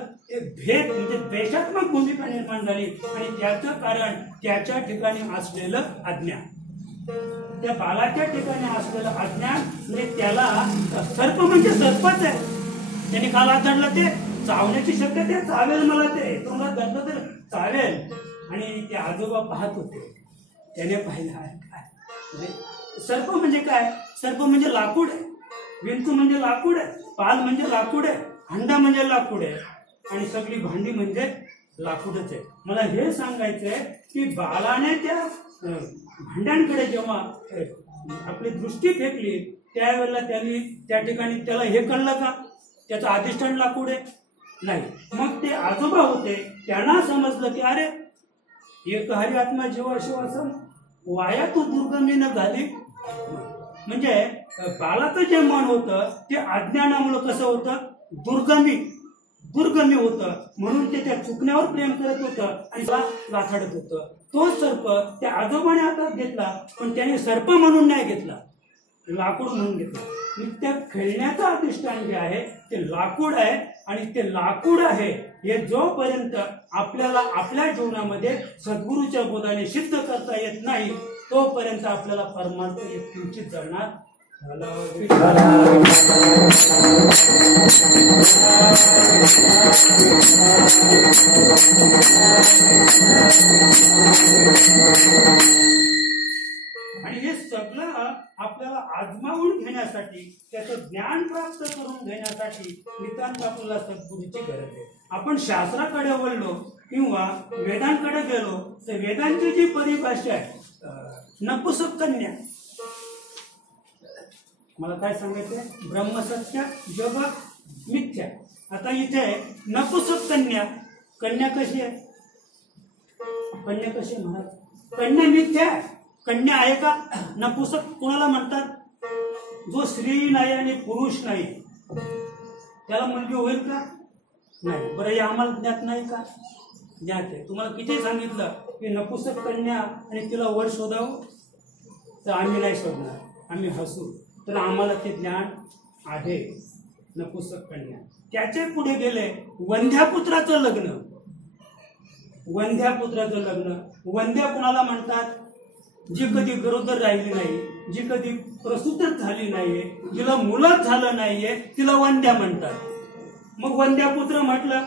भेद म्हणजे द्वेषात्मक भूमिका निर्माण झाली आणि त्याचं कारण त्याच्या ठिकाणी असलेलं अज्ञान. त्या बाळाच्या ठिकाणी असलेलं अज्ञान म्हणजे त्याला सर्प म्हणजे सर्पच आहे. त्याने काल आदळलं, ते चावण्याची शक्यता, चावेल मला, ते तुम्हाला धरलं तर चावेल. आणि ते आजोबा पाहत होते, त्याने पाहिलं आहे काय म्हणजे सर्प म्हणजे काय? सर्प म्हणजे लाकूड आहे, विंचू म्हणजे लाकूड आहे, पाल म्हणजे लाकूड आहे, हंडा म्हणजे लाकूड आहे आणि सगळी भांडी म्हणजे लाकूडच आहे. मला हे सांगायचंय की बाळाने त्या भांड्यांकडे जेव्हा आपली दृष्टी फेकली त्यावेळेला त्यांनी त्या ठिकाणी त्याला हे कळलं का त्याचं अधिष्ठान लाकूड आहे? नाही. मग ते आजोबा होते, त्यांना समजलं की अरे एक हरी आत्मा जेव्हा शिवासन वाया तू दुर्गमी न झाली. म्हणजे बाळाचं जे मन होतं ते अज्ञानामुळे कसं होतं? दुर्गमी होतं. म्हणून ते त्या चुकण्यावर प्रेम करत होतं आणि लाथाडत होतं. तो सर्प त्या आजोबाने हातात घेतला, पण त्याने सर्प म्हणून नाही घेतला, लाकूड म्हणून घेतला. त्या खेळण्याचं अधिष्ठान जे आहे ते लाकूड आहे आणि ते लाकूड आहे हे जोपर्यंत आपल्याला आपल्या जीवनामध्ये सद्गुरूच्या बोधाने सिद्ध करता येत नाही तोपर्यंत आपल्याला परमार्थ किंचित जळणार. आणि हे सगळं आपल्याला आजमावून घेण्यासाठी, त्याचं ज्ञान प्राप्त करून घेण्यासाठी नितांत आपल्याला सद्गुरूची गरज आहे. आपण शास्त्राकडे वळलो किंवा वेदांकडे गेलो तर वेदांची जी परिभाषा आहे नपुंसक कन्या, मला काय सांगायचंय? ब्रह्मसत्य जग मिथ्या. आता इथे नपुंसक कन्या, कन्या कशी आहे? कन्या कशी महाराज? कन्या मिथ्या आहे. कन्या आहे का? नपुंसक कुणाला म्हणतात? जो स्त्री नाही आणि पुरुष नाही त्याला मुलगी होईल का? नाही. बरं हे आम्हाला ज्ञात नाही का? ज्ञात आहे. तुम्हाला किती सांगितलं की नपुंसक कन्या आणि तिला वर शोधावं तर आम्ही नाही शोधणार, आम्ही हसू. तर आम्हाला ते ज्ञान आहे. नपुंसक कन्या. त्याचे पुढे गेले वंध्यापुत्राचं लग्न. वंध्यापुत्राचं लग्न. वंध्या कुणाला म्हणतात? जी कधी गरोदर राहिली नाही, जी कधी प्रसूतच झाली नाहीये, जिला मुलंच झालं नाहीये, तिला वंध्या म्हणतात. मग वंध्यापुत्र म्हटलं,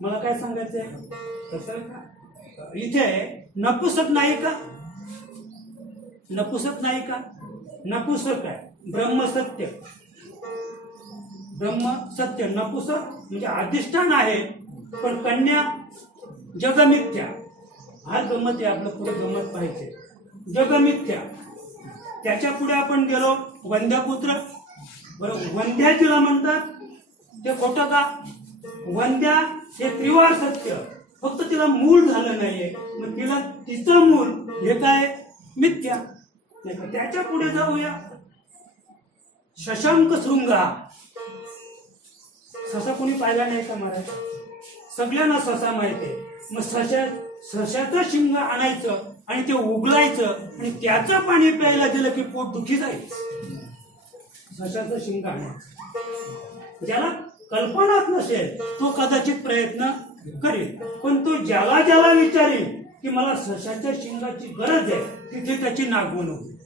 मला काय सांगायचंय? तसं का इथे नपुंसक नाही का? नपुंसक नाही का? नपुंसक आहे. ब्रह्मसत्य, ब्रह्मसत्य. नपुंसक म्हणजे अधिष्ठान आहे, पण कन्या जगमिथ्या. हा गमत आहे, आपलं पुढे गमत पाहिजे. जगमिथ्या. त्याच्या पुढे आपण गेलो वंध्यापुत्र. बरोबर. वंध्या जिला म्हणतात ते खोटं का? वंध्या हे त्रिवार सत्य, फक्त तिला मूल झालं नाहीये, मग तिला तिचं मूल हे काय? मिथ्या. त्याच्या पुढे जाऊया शशांक शृंगा. ससा कोणी पाहिला नाही का महाराज? सगळ्यांना ससा माहिती. मग सशाचं शिंग आणायचं आणि ते उगलायचं आणि त्याचं पाणी प्यायला दिलं की पोट दुखी जाईल. सशाचं शिंग आणायचं. ज्याला कल्पनाच नसेल तो कदाचित प्रयत्न करेल, पण तो ज्याला ज्याला विचारेल की मला सशाच्या शिंगाची गरज आहे तिथे त्याची नागवण होईल.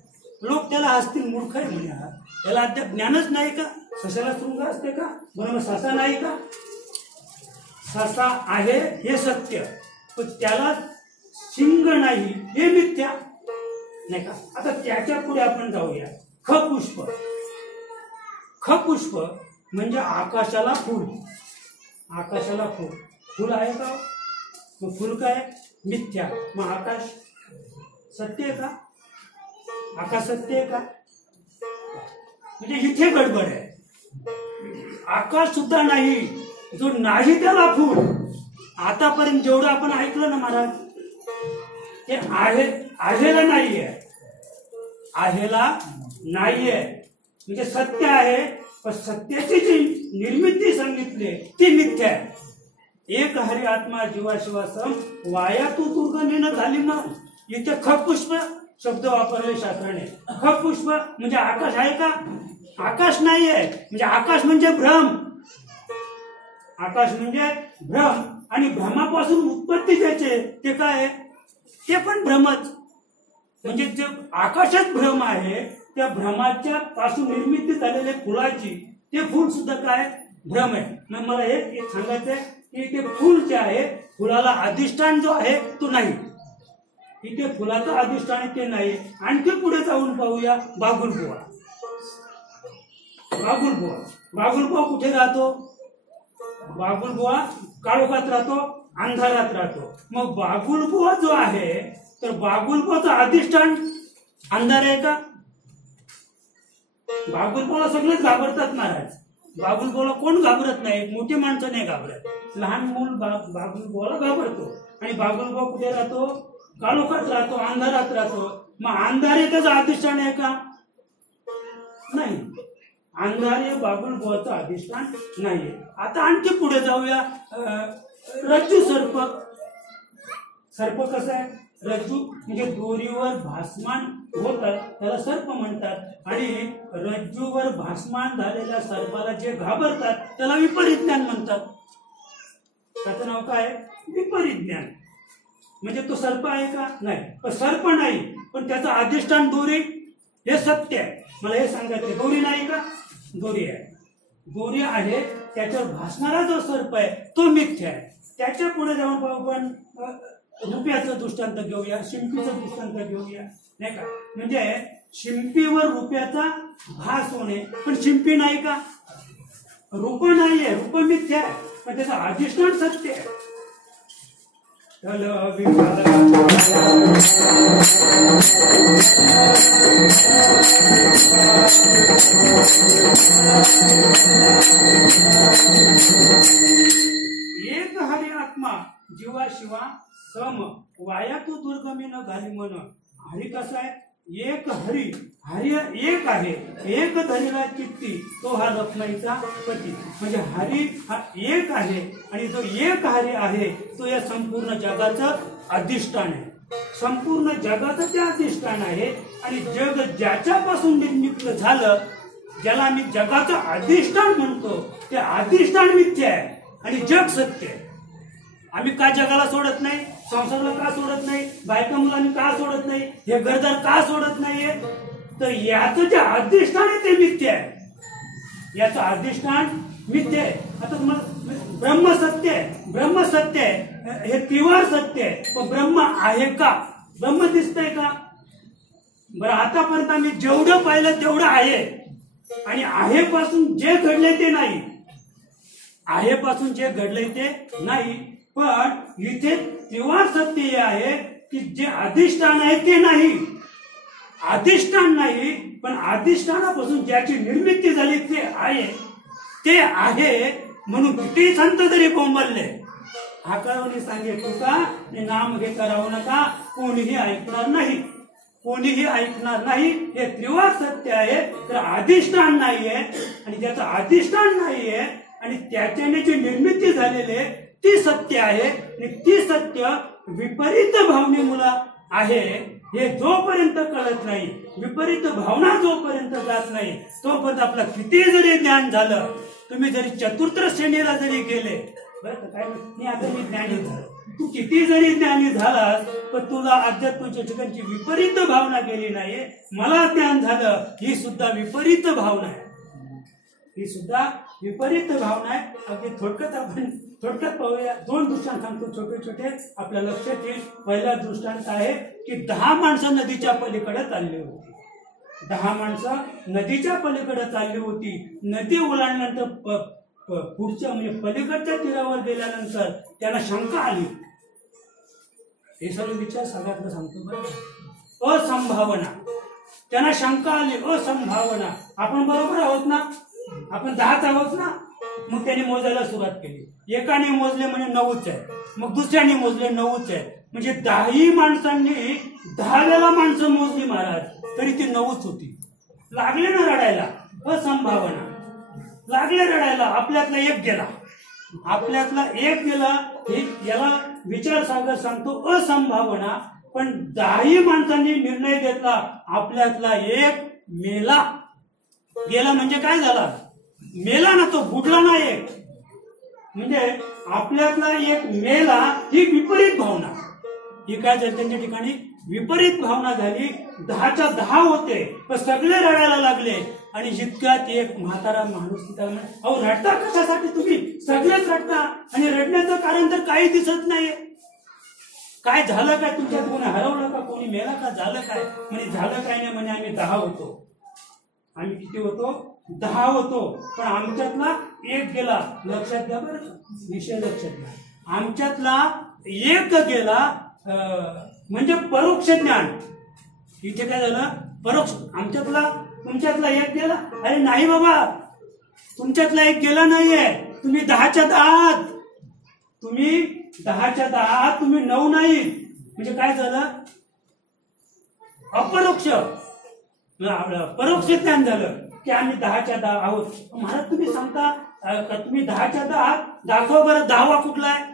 लोक त्याला हसतील, मूर्ख आहे म्हणे, हा त्याला अद्याप ज्ञानच नाही का? सशाला शृंग असते का? बरोबर. ससा नाही का? ससा आहे हे सत्य, पण त्याला शिंग नाही हे मिथ्या नाही का. आता त्याच्या पुढे आपण जाऊया. खपुष्प. खपुष्प म्हणजे आकाशाला फुल. आकाशाला फुल. फुल आहे का? मग फुल काय? मिथ्या. मग आकाश सत्य आहे का? आकाश सत्य आहे का? म्हणजे इथे गडबड आहे. आकाश सुद्धा नाही, जो नाही त्याला फुल. आतापर्यंत जेवढं आपण ऐकलं ना महाराज, ते आहेला नाहीये. आहेला नाहीये म्हणजे सत्य आहे, पण सत्याची जी निर्मिती सांगितली ती मिथ्या आहे. एक हरी आत्मा जीवाशिवा सम वाया तू दुर्गमेनं झाली. मग इथे खपुष्प शब्द वापरले शास्त्राने. खपुष्प म्हणजे आकाश आहे का? आकाश नाही आहे. म्हणजे आकाश म्हणजे भ्रम. आकाश म्हणजे भ्रम. आणि भ्रमापासून उत्पत्ती त्याचे ते काय? ते पण भ्रमच. म्हणजे जे आकाशात भ्रम आहे, त्या भ्रमाच्या पासून निर्मिती झालेल्या फुलाची ते फुल सुद्धा काय? भ्रम आहे. मग मला हे सांगायचंय की ते फुल जे आहे, फुलाला अधिष्ठान जो आहे तो नाही. इथे फुलाचं अधिष्ठान ते नाही. आणखी पुढे जाऊन पाहूया. बागुलबुवा. बागुलबुवा. बागुलबुवा कुठे राहतो? बागुलबुवा काळोखात राहतो, अंधारात राहतो. मग बागुलबुवा जो आहे, तर बागुलबुवाचं अधिष्ठान अंधार आहे का? बागुलबुवाला सगळेच घाबरतात महाराज. बागुलबुवाला कोण घाबरत नाही? मोठी माणसं नाही घाबरत. लहान मूल बागुलबुवाला घाबरतो. आणि बागुलबुवा कुठे राहतो? काळोखात राहतो, अंधारात राहतो. मग अंधार हे त्याचं अधिष्ठान आहे का? नाही. अंधार हे बागुलबुवाचं अधिष्ठान नाहीये. आता आणखी पुढे जाऊया. रज्जू सर्प. सर्प कसं आहे? रज्जू म्हणजे दोरीवर भासमान होतात त्याला सर्प म्हणतात. आणि रज्जूवर भासमान झालेल्या सर्पाला जे घाबरतात त्याला विपरीत ज्ञान म्हणतात. त्याचं नाव काय? विपरीत ज्ञान. म्हणजे तो सर्प आहे का? नाही. पण सर्प नाही, पण त्याचं अधिष्ठान दोरी हे सत्य आहे. मला हे सांगायचं, दोरी नाही का? दोरी आहे. दोरी आहे. त्याच्यावर भासणारा जो सर्प आहे तो मिथ्या आहे. त्याच्या पुढे जाऊन पाहू. पण रुपयाचं दृष्टांत घेऊया, शिंपीचं दृष्टांत घेऊया नाही का. म्हणजे शिंपीवर रुपयाचा भास होणे, पण शिंपी नाही का? रूप नाहीये. रूप मिथ्या आहे, पण त्याचं अधिष्ठान सत्य आहे. एक हरी आत्मा जीवा शिवा सम वाया तू दुर्गमी न घाली मन. हरी कसा आहे? एक हरी. हरी एक आहे. एक धरीला चित्ती तो हा रत्नाईचा पती. म्हणजे हरी हा एक आहे. आणि जो एक हरी आहे तो या संपूर्ण जगाचं अधिष्ठान आहे. संपूर्ण जगाचं ते अधिष्ठान आहे. आणि जग ज्याच्यापासून निर्मित झालं, ज्याला आम्ही जगाचं अधिष्ठान म्हणतो, ते अधिष्ठान मिथ्या आहे आणि जग सत्य आहे. आम्ही का जगाला सोडत नाही? संसाराला का सोडत नाही? बायका मुलांनी का सोडत नाही? हे घरदार का सोडत नाहीये? तर याचं जे अधिष्ठान आहे ते मिथ्या आहे. याचं अधिष्ठान मिथ्या आहे. आता तुम्हाला ब्रह्म सत्य आहे. ब्रह्म सत्य आहे, हे त्रिवार सत्य आहे. पण ब्रह्म आहे का? ब्रह्म दिसतंय का? बरं, आतापर्यंत आम्ही जेवढं पाहिलं तेवढं आहे. आणि आहे पासून जे घडले ते नाही. आहे पासून जे घडले ते नाही. पण इथे त्रिवार सत्य हे आहे की जे अधिष्ठान आहे ते नाही. अधिष्ठान नाही, पण अधिष्ठानापासून ज्याची निर्मिती झाली ते आहे. ते आहे म्हणून किती संत जरी बोंबलले, हाकावणी सांगे तुका नाम घे करावू नका, कोणीही ऐकणार नाही. कोणीही ऐकणार नाही. हे त्रिवार सत्य आहे. तर अधिष्ठान नाहीये. आणि ज्याचं अधिष्ठान नाहीये आणि त्याच्याने जी निर्मिती झालेली आहे ती सत्य आहे. आणि ती सत्य विपरीत भावनेमुळे आहे. हे जोपर्यंत कळत नाही, विपरीत भावना जोपर्यंत जात नाही, तोपर्यंत आपलं किती जरी ज्ञान झालं, तुम्ही जरी चतुर्थ श्रेणीला जरी गेले, बरं काय मी आता मी ज्ञानी झालो, तू किती जरी ज्ञानी झालास, पण तुला अध्यात्माच्या ठिकाणची विपरीत भावना गेली नाही. मला ज्ञान झालं, ही सुद्धा विपरीत भावना आहे. ही सुद्धा विपरीत भावना आहे. अगदी थोडक्यात आपण थोडक्यात पाहूया. 2 दृष्टांत सांगतो छोटे छोटे, आपल्या लक्षात येईल. पहिला दृष्टांत आहे की 10 माणसं नदीच्या पलीकडे चालली होती. 10 माणसं नदीच्या पलीकडे चालली होती. नदी ओलांडल्यानंतर पुढच्या म्हणजे पलीकडच्या तीरावर गेल्यानंतर त्यांना शंका आली. हे सगळे विचार सगळ्यात सांगतो बरं. असंभावना, त्यांना शंका आली. असंभावना, आपण बरोबर आहोत ना, आपण 10च आहोत ना. मग त्यांनी मोजायला सुरुवात केली. एकाने मोजले म्हणजे 9च आहे, मग दुसऱ्याने मोजले 9च आहे, म्हणजे 10ही माणसांनी 10 वेळा माणसं मोजली महाराज, तरी ती 9च होती. लागले ना रडायला. असंभावना, लागले रडायला. आपल्यातला एक गेला, आपल्यातला एक गेला. हे याला विचार सागर सांगतो असंभावना. पण 10ही माणसांनी निर्णय घेतला, आपल्यातला एक मेला. गेला म्हणजे काय झाला? मेला ना, तो बुडला ना एक. म्हणजे आपल्यातला एक मेला, ही विपरीत भावना. ही काय झाली त्यांच्या ठिकाणी? विपरीत भावना झाली. 10च्या 10 होते, पण सगळे रडायला लागले. आणि जितक्यात एक म्हातारा माणूस तिथं म्हणे, अहो रडता कशासाठी तुम्ही? सगळेच रडता आणि रडण्याचं कारण तर काही दिसत नाही. काय झालं काय? तुमच्यात कोणी हरवलं का? कोणी मेला का? झालं काय? म्हणजे झालं काय नाही म्हणे, आम्ही 10 होतो. आम्ही किती होतो? 10 होतो, पण आमच्यातला एक गेला. लक्षात घ्या बरं, विषय लक्षात घ्या. आमच्यातला एक गेला म्हणजे परोक्ष ज्ञान. इथे काय झालं? परोक्ष. आमच्यातला तुमच्यातला एक गेला. अरे नाही बाबा, तुमच्यातला एक गेला नाहीये. तुम्ही 10च्या 10 आहात. तुम्ही 10च्या 10 आहात, तुम्ही 9 नाही. म्हणजे काय झालं? अपरोक्ष, परोक्ष ज्ञान झालं की आम्ही 10च्या 10 आहोत. महाराज तुम्ही सांगता का तुम्ही 10च्या 10 आहात? दाखवा बरं, 10वा कुठला आहे?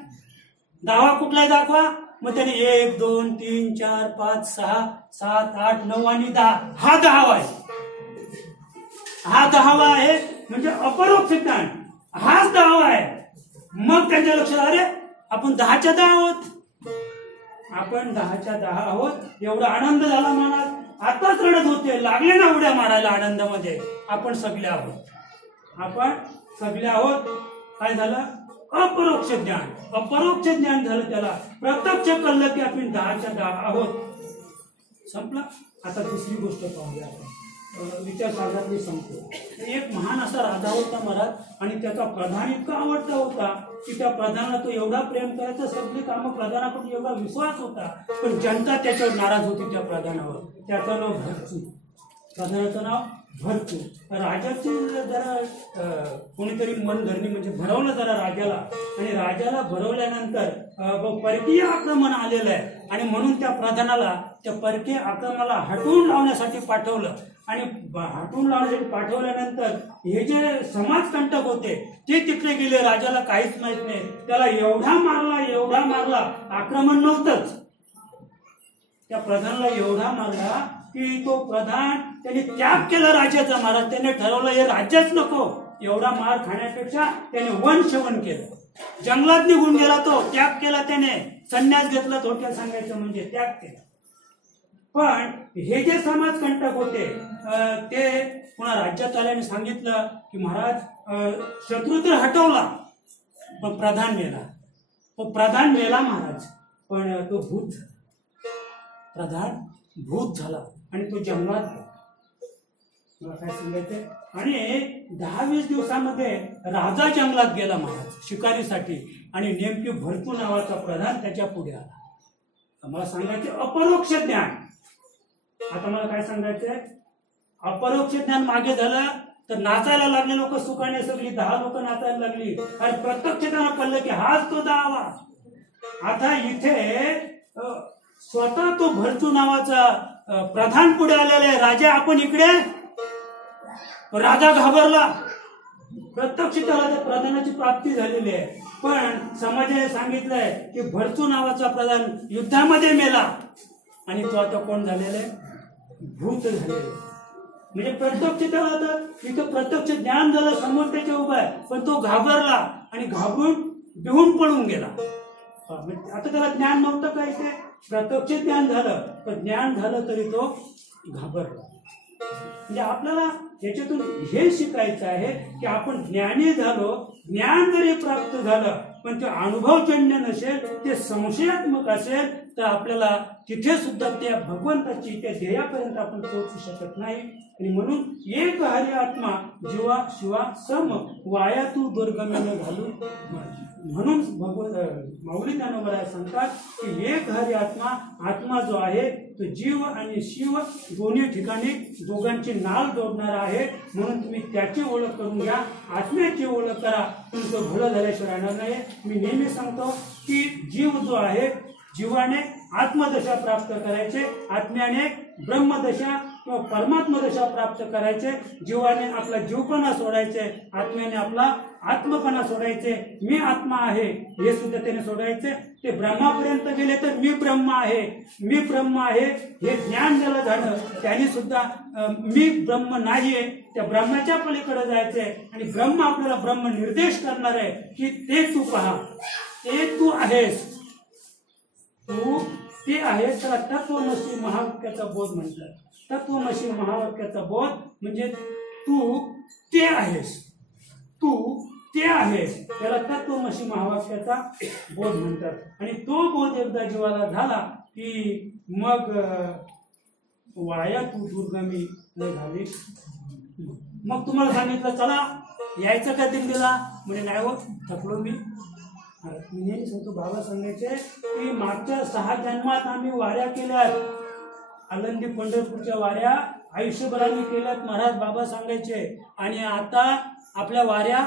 10वा कुठला आहे दाखवा. मग त्याने 1 2 3 4 5 6 7 8 9 आणि 10, हा 10वा आहे. हा 10वा आहे. म्हणजे अपरोक्ष ज्ञान, हाच 10वा आहे. मग त्यांच्या लक्षात, अरे आपण 10च्या 10 आहोत, आपण 10च्या 10 आहोत. एवढा आनंद झाला मनात. आताच रडत होते, लागले ना उड्या मारायला आनंदामध्ये. आपण सगळे आहोत, आपण सगळे आहोत. काय झालं? अपरोक्ष ज्ञान. अपरोक्ष ज्ञान झालं त्याला. प्रत्यक्ष कळलं की आपण 10च्या 10 आहोत. संपला. आता दुसरी गोष्ट पाहूया आपण. विचार सागरातली सांगतो. एक महान असा राजा होता महाराज, आणि त्याचा प्रधान इतका आवडता होता की त्या प्रधानाला तो एवढा प्रेम करायचा, सगळी कामं प्रधानाकडून एवढा विश्वास होता. पण जनता त्याच्यावर नाराज होती, त्या प्रधानावर. त्याचं नाव भरचू. प्रधानाचं नाव भरचू. राजाची जरा कोणीतरी मनधरणी म्हणजे भरवलं जरा राजाला, आणि राजाला भरवल्यानंतर परकीय आक्रमण आलेलं आहे, आणि म्हणून त्या प्रधानाला त्या परकीय आक्रमणाला हटवून लावण्यासाठी पाठवलं. आणि हटवून लावण्यासाठी पाठवल्यानंतर हे जे समाजकंटक होते ते तिकडे गेले. राजाला काहीच माहित नाही. त्याला एवढा मारला, एवढा मारला. आक्रमण नव्हतंच, त्या प्रधानाला एवढा मारला की तो प्रधान त्याने त्याग केला राजाचा. महाराज त्याने ठरवलं हे राज्यच नको, एवढा मार खाण्यापेक्षा त्याने वनशवन केलं. जंगलात निघून गेला, तो त्याग केला. त्याने संन्यास घेतला. थोडक्यात सांगायचं म्हणजे त्याग केला. पण हे जे समाजकंटक होते ते पुन्हा राज्यात आल्याने सांगितलं की महाराज शत्रू तर हटवला, पण प्रधान मेला. तो प्रधान मेला महाराज, पण तो भूत, प्रधान भूत झाला आणि तो जंगलात गेला. मला काय सांगायचंय? आणि 10-20 दिवसामध्ये राजा जंगलात गेला महाराज शिकारीसाठी, आणि नेमकी भरतू नावाचा प्रधान त्याच्या पुढे आला. मला सांगायचे अपरोक्ष ज्ञान. आता मला काय सांगायचंय? अपरोक्ष ज्ञान मागे झालं तर नाचायला लागले लोक सुखाने. सगळी 10 लोक नाचायला लागली, आणि प्रत्यक्ष त्यांना कळलं की हाच तो 10वा. आता इथे स्वतः तो भरचू नावाचा प्रधान पुढे आलेला आहे. राजा आपण इकडे. राजा घाबरला. प्रत्यक्ष त्याला त्या प्रधानाची प्राप्ती झालेली आहे, पण समाजाने सांगितलंय की भरचू नावाचा प्रधान युद्धामध्ये मेला, आणि तो आता कोण झालेला आहे? भूत झालेला. म्हणजे प्रत्यक्ष त्याला आता इथं प्रत्यक्ष ज्ञान झालं, समोर त्याच्या उभा आहे, पण तो घाबरला आणि घाबरून भिवून पळून गेला. आता त्याला ज्ञान नव्हतं काय, ते प्रत्यक्ष ज्ञान झालं, पण ज्ञान झालं तरी तो घाबरला. म्हणजे आपल्याला याच्यातून हे शिकायचं आहे की आपण ज्ञानी झालो, ज्ञान जरी प्राप्त झालं, पण पण ते अनुभवजन्य नसेल, ते संशयात्मक असेल, तर आपल्याला तिथे सुद्धा त्या भगवंताची त्या ध्येयापर्यंत आपण पोहोचू शकत नाही. आणि म्हणून एक हरी आत्मा जीवा शिवा सम वाया तू दुर्गमेने घालू. म्हणून माऊली ज्ञानोबा सांगतात की एक हरी आत्मा, आत्मा जो आहे तो जीव आणि शिव दोन्ही ठिकाणी दोघांची नाळ जोडणारा आहे. म्हणून तुम्ही त्याची ओळख करून घ्या, आत्म्याची ओळख करा, तुमचं भलं झाल्याशिवाय राहणार नाही. मी नेहमी सांगतो की जीव जो आहे, जीवाने आत्मदशा प्राप्त करायचे, आत्म्याने ब्रह्मदशा किंवा परमात्मदशा प्राप्त करायचे. जीवाने आपला जीवपणा सोडायचे, आत्म्याने आपला आत्मपणा सोडायचे. मी आत्मा आहे हे सुद्धा त्याने सोडायचे. ते ब्रह्मापर्यंत गेले तर मी ब्रह्म आहे, मी ब्रह्म आहे हे ज्ञान ज्याला झालं त्याने सुद्धा मी ब्रह्म नाहीये त्या ब्रह्माच्या पलीकडे जायचंय. आणि ब्रह्म आपल्याला ब्रह्म निर्देश करणार आहे की ते तू पहा, ते तू आहेस, तू ते आहेस. त्याला तत्वमसी महावाक्याचा बोध म्हणतात. तत्वमसी महावाक्याचा बोध म्हणजे तू ते आहेस, तू ते आहेस, त्याला तत्वमसी महावाक्याचा बोध म्हणतात. आणि तो बोध एकदा जीवाला झाला की मग वाया तू दुर्गमी न झाली. मग तुम्हाला सांगितलं चला यायचं का दिल्लीला, म्हणजे नाही हो थकलो मी. नेहमी सांगतो, बाबा सांगायचे की मागच्या 6 जन्मात आम्ही वाऱ्या केल्यात, आळंदी पंढरपूरच्या वाऱ्या आयुष्यभर आम्ही केल्यात महाराज बाबा सांगायचे. आणि आता आपल्या वाऱ्या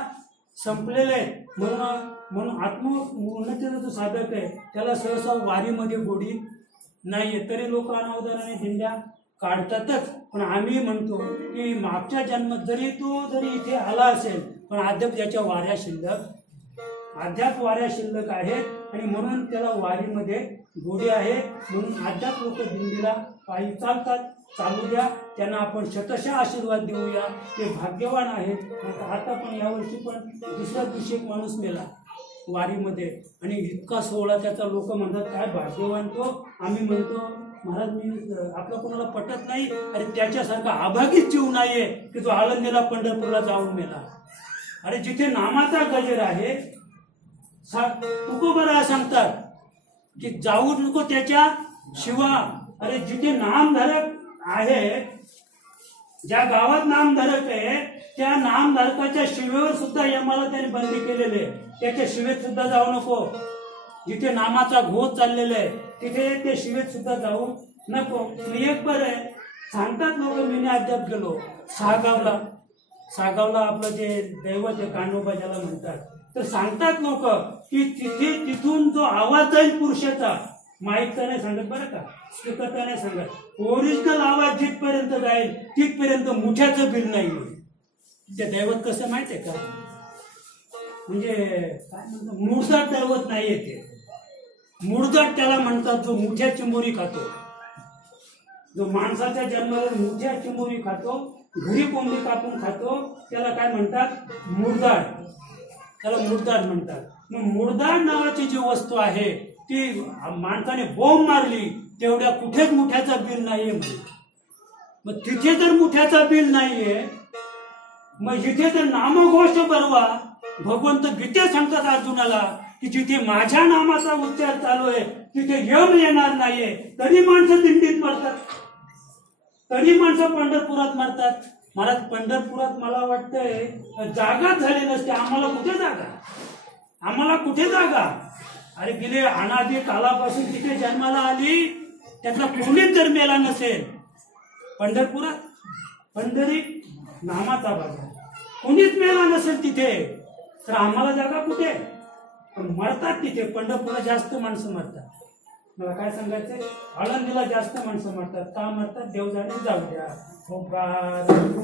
संपलेल्या आहेत. म्हणून आत्मोन्नतीचा जो साधक आहे त्याला सहसा वारीमध्ये गोडी नाहीये. तरी लोक अनावधानाने दिंड्या काढतातच. पण आम्ही म्हणतो की मागच्या जन्मात जरी इथे आला असेल पण अद्याप त्याच्या वाऱ्या शिल्लक, अद्याप वाऱ्या शिल्लक आहेत. आणि म्हणून त्याला वारीमध्ये गोडी आहे. म्हणून अद्याप लोक दिंडीला पायी चालतात. चालू द्या, त्यांना आपण शतशः आशीर्वाद देऊया, ते भाग्यवान आहेत. आता पण यावर्षी पण दुसऱ्या दिवशी एक माणूस मेला वारीमध्ये आणि इतका सोहळा त्याचा. लोक म्हणतात काय भाग्यवान तो. आम्ही म्हणतो महाराज मी आपलं कोणाला पटत नाही, अरे त्याच्यासारखा अभागीच जीव नाहीये की जो आळंदीला पंढरपूरला जाऊन मेला. अरे जिथे नामाचा गजर आहे, तुकोबरा सांगतात की जाऊ नको त्याच्या शिवा. अरे जिथे नामधारक आहे, ज्या गावात नामधारक आहे त्या नामधारकाच्या शिवेवर सुद्धा यमाला त्याने बंदी केलेली आहे. त्याच्या शिवेत सुद्धा जाऊ नको. जिथे नामाचा घोष चाललेला आहे तिथे ते शिवेत सुद्धा जाऊ नको. मी एक बरं आहे सांगतात लोक. मी अद्याप गेलो सागावला आपलं जे दैवत आहे कान्होबा ज्याला म्हणतात, तर सांगतात लोक की तिथून जो आवाज जाईल पुरुषाचा, माईकचा नाही सांगत बरं का, स्पीकरचा नाही सांगत, ओरिजिनल आवाज जिथपर्यंत जाईल तिथपर्यंत मुठ्याचं बिल नाही होईल. ते दैवत कसं माहितीये का, म्हणजे काय म्हणतात, मुळजाट दैवत नाहीये ते. मुळजाट त्याला म्हणतात जो मुठ्या चिंबोरी खातो, जो माणसाच्या जन्माला मुठ्या चिंबोरी खातो, घरी कोंबडी कापून खातो, त्याला काय म्हणतात, मुळजाट. त्याला मुळजाट म्हणतात. मग मुळजाट नावाची जी वस्तू आहे ती माणसाने बोंब मारली तेवढ्या कुठेच मुठ्याचा बिल नाहीये म्हणे. मग तिथे जर मुठ्याचा बिल नाहीये, मग जिथे तर नामघोष बरवा. भगवंत गीते सांगतात अर्जुनाला की जिथे माझ्या नामाचा उच्चार चालू आहे तिथे यम येणार नाहीये. तरी माणसं दिंडीत मरतात, तरी माणसं पंढरपुरात मरतात. महाराज पंढरपुरात मला वाटतंय जागाच झाली नसते. आम्हाला कुठे जागा, आम्हाला कुठे जागा. अरे गेले अनादी कालापासून तिथे जन्माला आली, त्यातला कोणीच जर मेला नसेल पंढरपुरात, पंढरी नामाचा बाजार, कोणीच मेला नसेल तिथे, तर आम्हाला जागा कुठे. पण मरतात तिथे. पंढरपुरात जास्त माणसं मरतात. मला काय सांगायचंय, आळंदीला जास्त माणसं मरतात. का मरतात, देव जाणे, जाऊ द्या. Bye.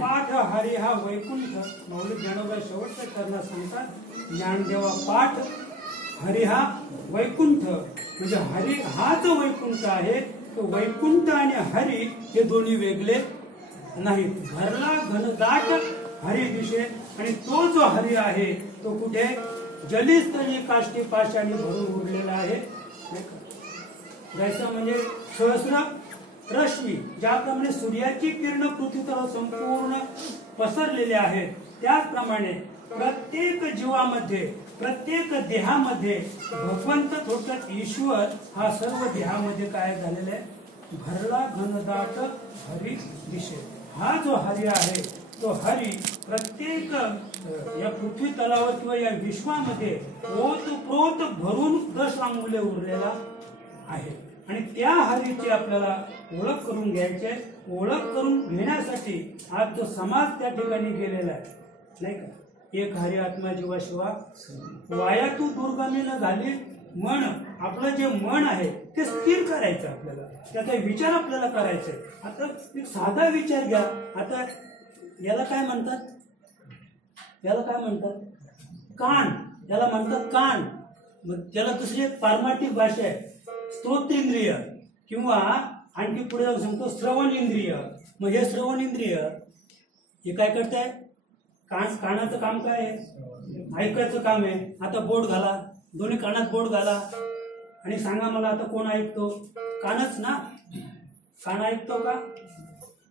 पाठ हरी हा वैकुंठ. मौलिक ज्ञानोबा शेवटचं करणार सांगतात, ज्ञानदेवा पाठ हरी हा वैकुंठ. म्हणजे हरी हाच वैकुंठ आहे. तो वैकुंठ आणि हरी हे दोन्ही वेगळे नाहीत. घरला घनदाट हरी दिशे. आणि तो जो हरी आहे तो कुठे जलिस्तरी काष्टी पाशाने भरून उरलेला आहे. जैसा म्हणजे सहस्र रश्मी, ज्याप्रमाणे सूर्याची किरण पृथ्वीवर संपूर्ण पसरलेले आहेत, त्याचप्रमाणे प्रत्येक जीवामध्ये, प्रत्येक देहामध्ये भगवंत थोडक्यात ईश्वर हा सर्व देहामध्ये काय झालेला आहे, भरला घनदाट हरी दिशे. हा जो हरी आहे तो हरी प्रत्येक या पृथ्वी तलावर किंवा या विश्वामध्ये ओतप्रोत भरून दश अंगुले उरलेला आहे. आणि त्या हरीची आपल्याला ओळख करून घ्यायची. ओळख करून घेण्यासाठी आज जो समाज त्या ठिकाणी गेलेला आहे, नाही का, एक हरी आत्मा जीवा शिवा वाया तू दुर्गामी न झाली. मन, आपलं जे मन आहे ते स्थिर करायचं, आपल्याला त्याचा विचार आपल्याला करायचा आहे. आता एक साधा विचार घ्या. आता याला काय म्हणतात, याला काय म्हणतात, कान. याला म्हणतात कान. मग त्याला दुसरी एक पारमार्थिक भाषा आहे, स्तोत्रेंद्रिय, किंवा आणखी पुढे जाऊन सांगतो श्रवण इंद्रिय. मग हे श्रवण इंद्रिय हे काय करताय, कानाचं काम काय आहे, ऐकायचं काम आहे. आता बोट घाला, दोन्ही कानात बोट घाला आणि सांगा मला आता कोण ऐकतो, कानच ना. कान ऐकतो का,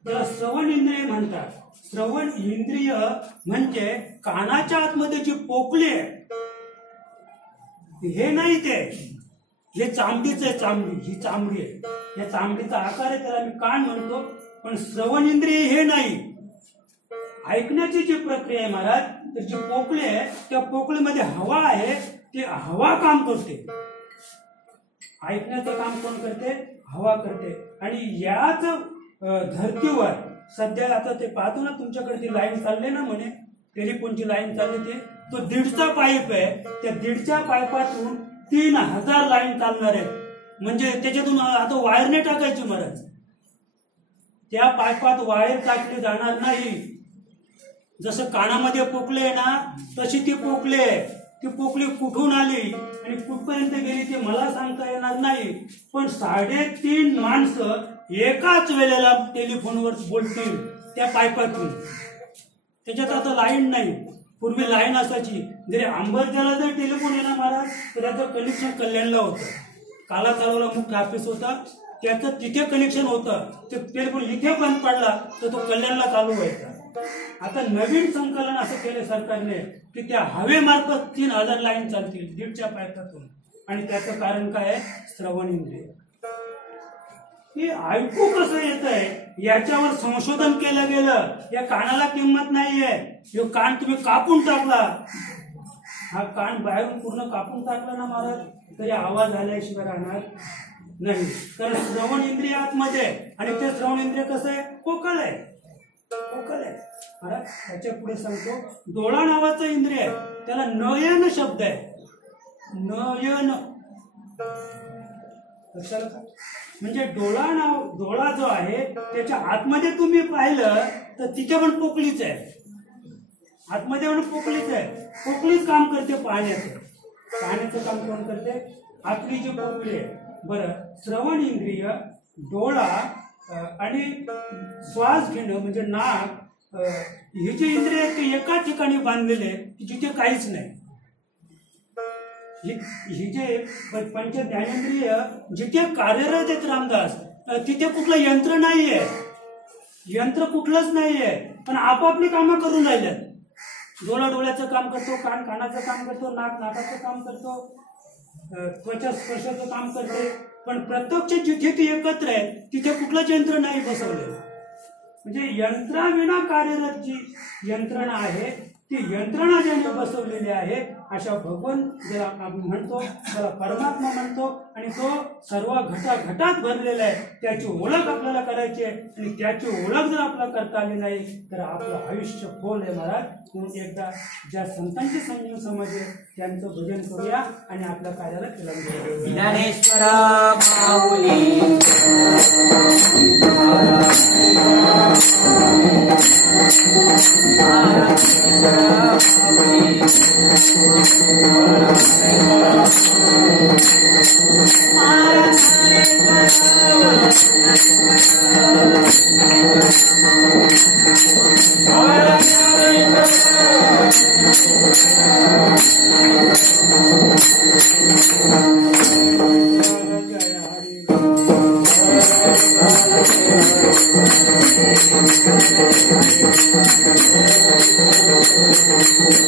त्याला श्रवण इंद्रिय म्हणतात. श्रवण इंद्रिय म्हणजे कानाच्या आतमध्ये जी पोकळी आहे हे नाही, ते हे चामडीच आहे. चामडी, ही चामडी आहे, या चामडीचा आकार आहे, त्याला मी कान म्हणतो. पण श्रवण इंद्रिय हे नाही. ऐकण्याची जी प्रक्रिया आहे महाराज, तर जी पोकळी आहे त्या पोकळीमध्ये हवा आहे, ती हवा काम करते. ऐकण्याचं काम कोण करते, हवा करते. आणि याच धर्तीवर सध्या आता ते पाहतो ना, तुमच्याकडे ती लाईन चालली ना, म्हणे टेलिफोनची लाईन चालली, ते तो 1.5चा पाईप आहे. त्या 1.5च्या पाईपातून 3000 लाईन चालणार आहे. म्हणजे त्याच्यातून आता वायरने टाकायची महाराज. त्या पाईपात वायर टाकली जाणार नाही. जसं कानामध्ये पोकळे आहे ना, तशी ती पोकळी आहे. ती पोकळी कुठून आली आणि कुठपर्यंत गेली ते मला सांगता येणार नाही. पण 3.5 माणसं एकाच वेळेला टेलिफोनवर बोलतील त्या पाईपातून. त्याच्यात आता लाईन नाही. पूर्वी लाईन असायची. जरी अंबरच्याला जर टेलिफोन येणार महाराज, तर त्याचं कनेक्शन कल्याणला होतं. काला चालवला मुख्य ऑफिस होता, त्याचं तिथे कनेक्शन होतं. ते टेलिफोन इथे बंद पडला तर तो कल्याणला चालू व्हायचा. आता नवीन संकलन असं केलं सरकारने की त्या हवेमार्फत 3000 लाईन चालतील 1.5च्या पाईपातून. आणि त्याचं कारण काय आहे, श्रवण इंद्रिय. हे ऐकू कसं येत आहे याच्यावर संशोधन केलं गेलं. या कानाला किंमत नाहीये. हे कान तुम्ही कापून टाकला, हा कान बाहेरून पूर्ण कापून टाकला ना महाराज, तरी आवाज आल्याशिवाय राहणार नाही. कारण श्रवण इंद्रिय आतमध्ये, आणि ते श्रवण इंद्रिय कसं आहे, पोकळ आहे, पोकळ आहे महाराज. त्याच्या पुढे सांगतो, डोळा नावाचं इंद्रिय आहे, त्याला नयन शब्द आहे. नयन लक्षात का, म्हणजे डोळा जो आहे त्याच्या आतमध्ये तुम्ही पाहिलं तर तिथे पण पोकळीच आहे. आतमध्ये पण पोकळीच आहे. पोकळीच काम करते पाहण्याचं. पाहण्याचं काम कोण करते, आतली जी पोकळी आहे. बरं, श्रवण इंद्रिय, डोळा आणि श्वास घेणं म्हणजे नाक, ही जी इंद्रिय आहेत ते एका ठिकाणी बांधलेले जिथे काहीच नाही. ही जे पंच ज्ञानेंद्रिय जिथे कार्यरत आहेत रामदास, तिथे कुठलं यंत्र नाहीये, यंत्र कुठलंच नाहीये. पण आपापली कामं करून राहिल्यात. डोळा डोळ्याचं काम करतो, कान कानाचं काम करतो, नाक नाकाचं काम करतो, त्वचा स्पर्शाचं काम करते. पण प्रत्यक्ष जिथे ती एकत्र आहे तिथे कुठलंच यंत्र नाही बसवलेलं. म्हणजे यंत्राविना कार्यरत जी यंत्रणा आहे ती यंत्रणा ज्याने बसवलेली आहे अशा भगवान ज्याला आपण म्हणतो, त्याला परमात्मा म्हणतो, आणि तो सर्व घटाघटात भरलेला आहे. त्याची ओळख आपल्याला करायची आहे, आणि त्याची ओळख जर आपल्याला करता आली नाही तर आपलं आयुष्य फोल आहे महाराज. म्हणून एकदा ज्या संतांचे समजून समजले त्यांचं भजन करूया आणि आपल्या कार्याला केलं. ज्ञानेश्वर माऊली Thank you.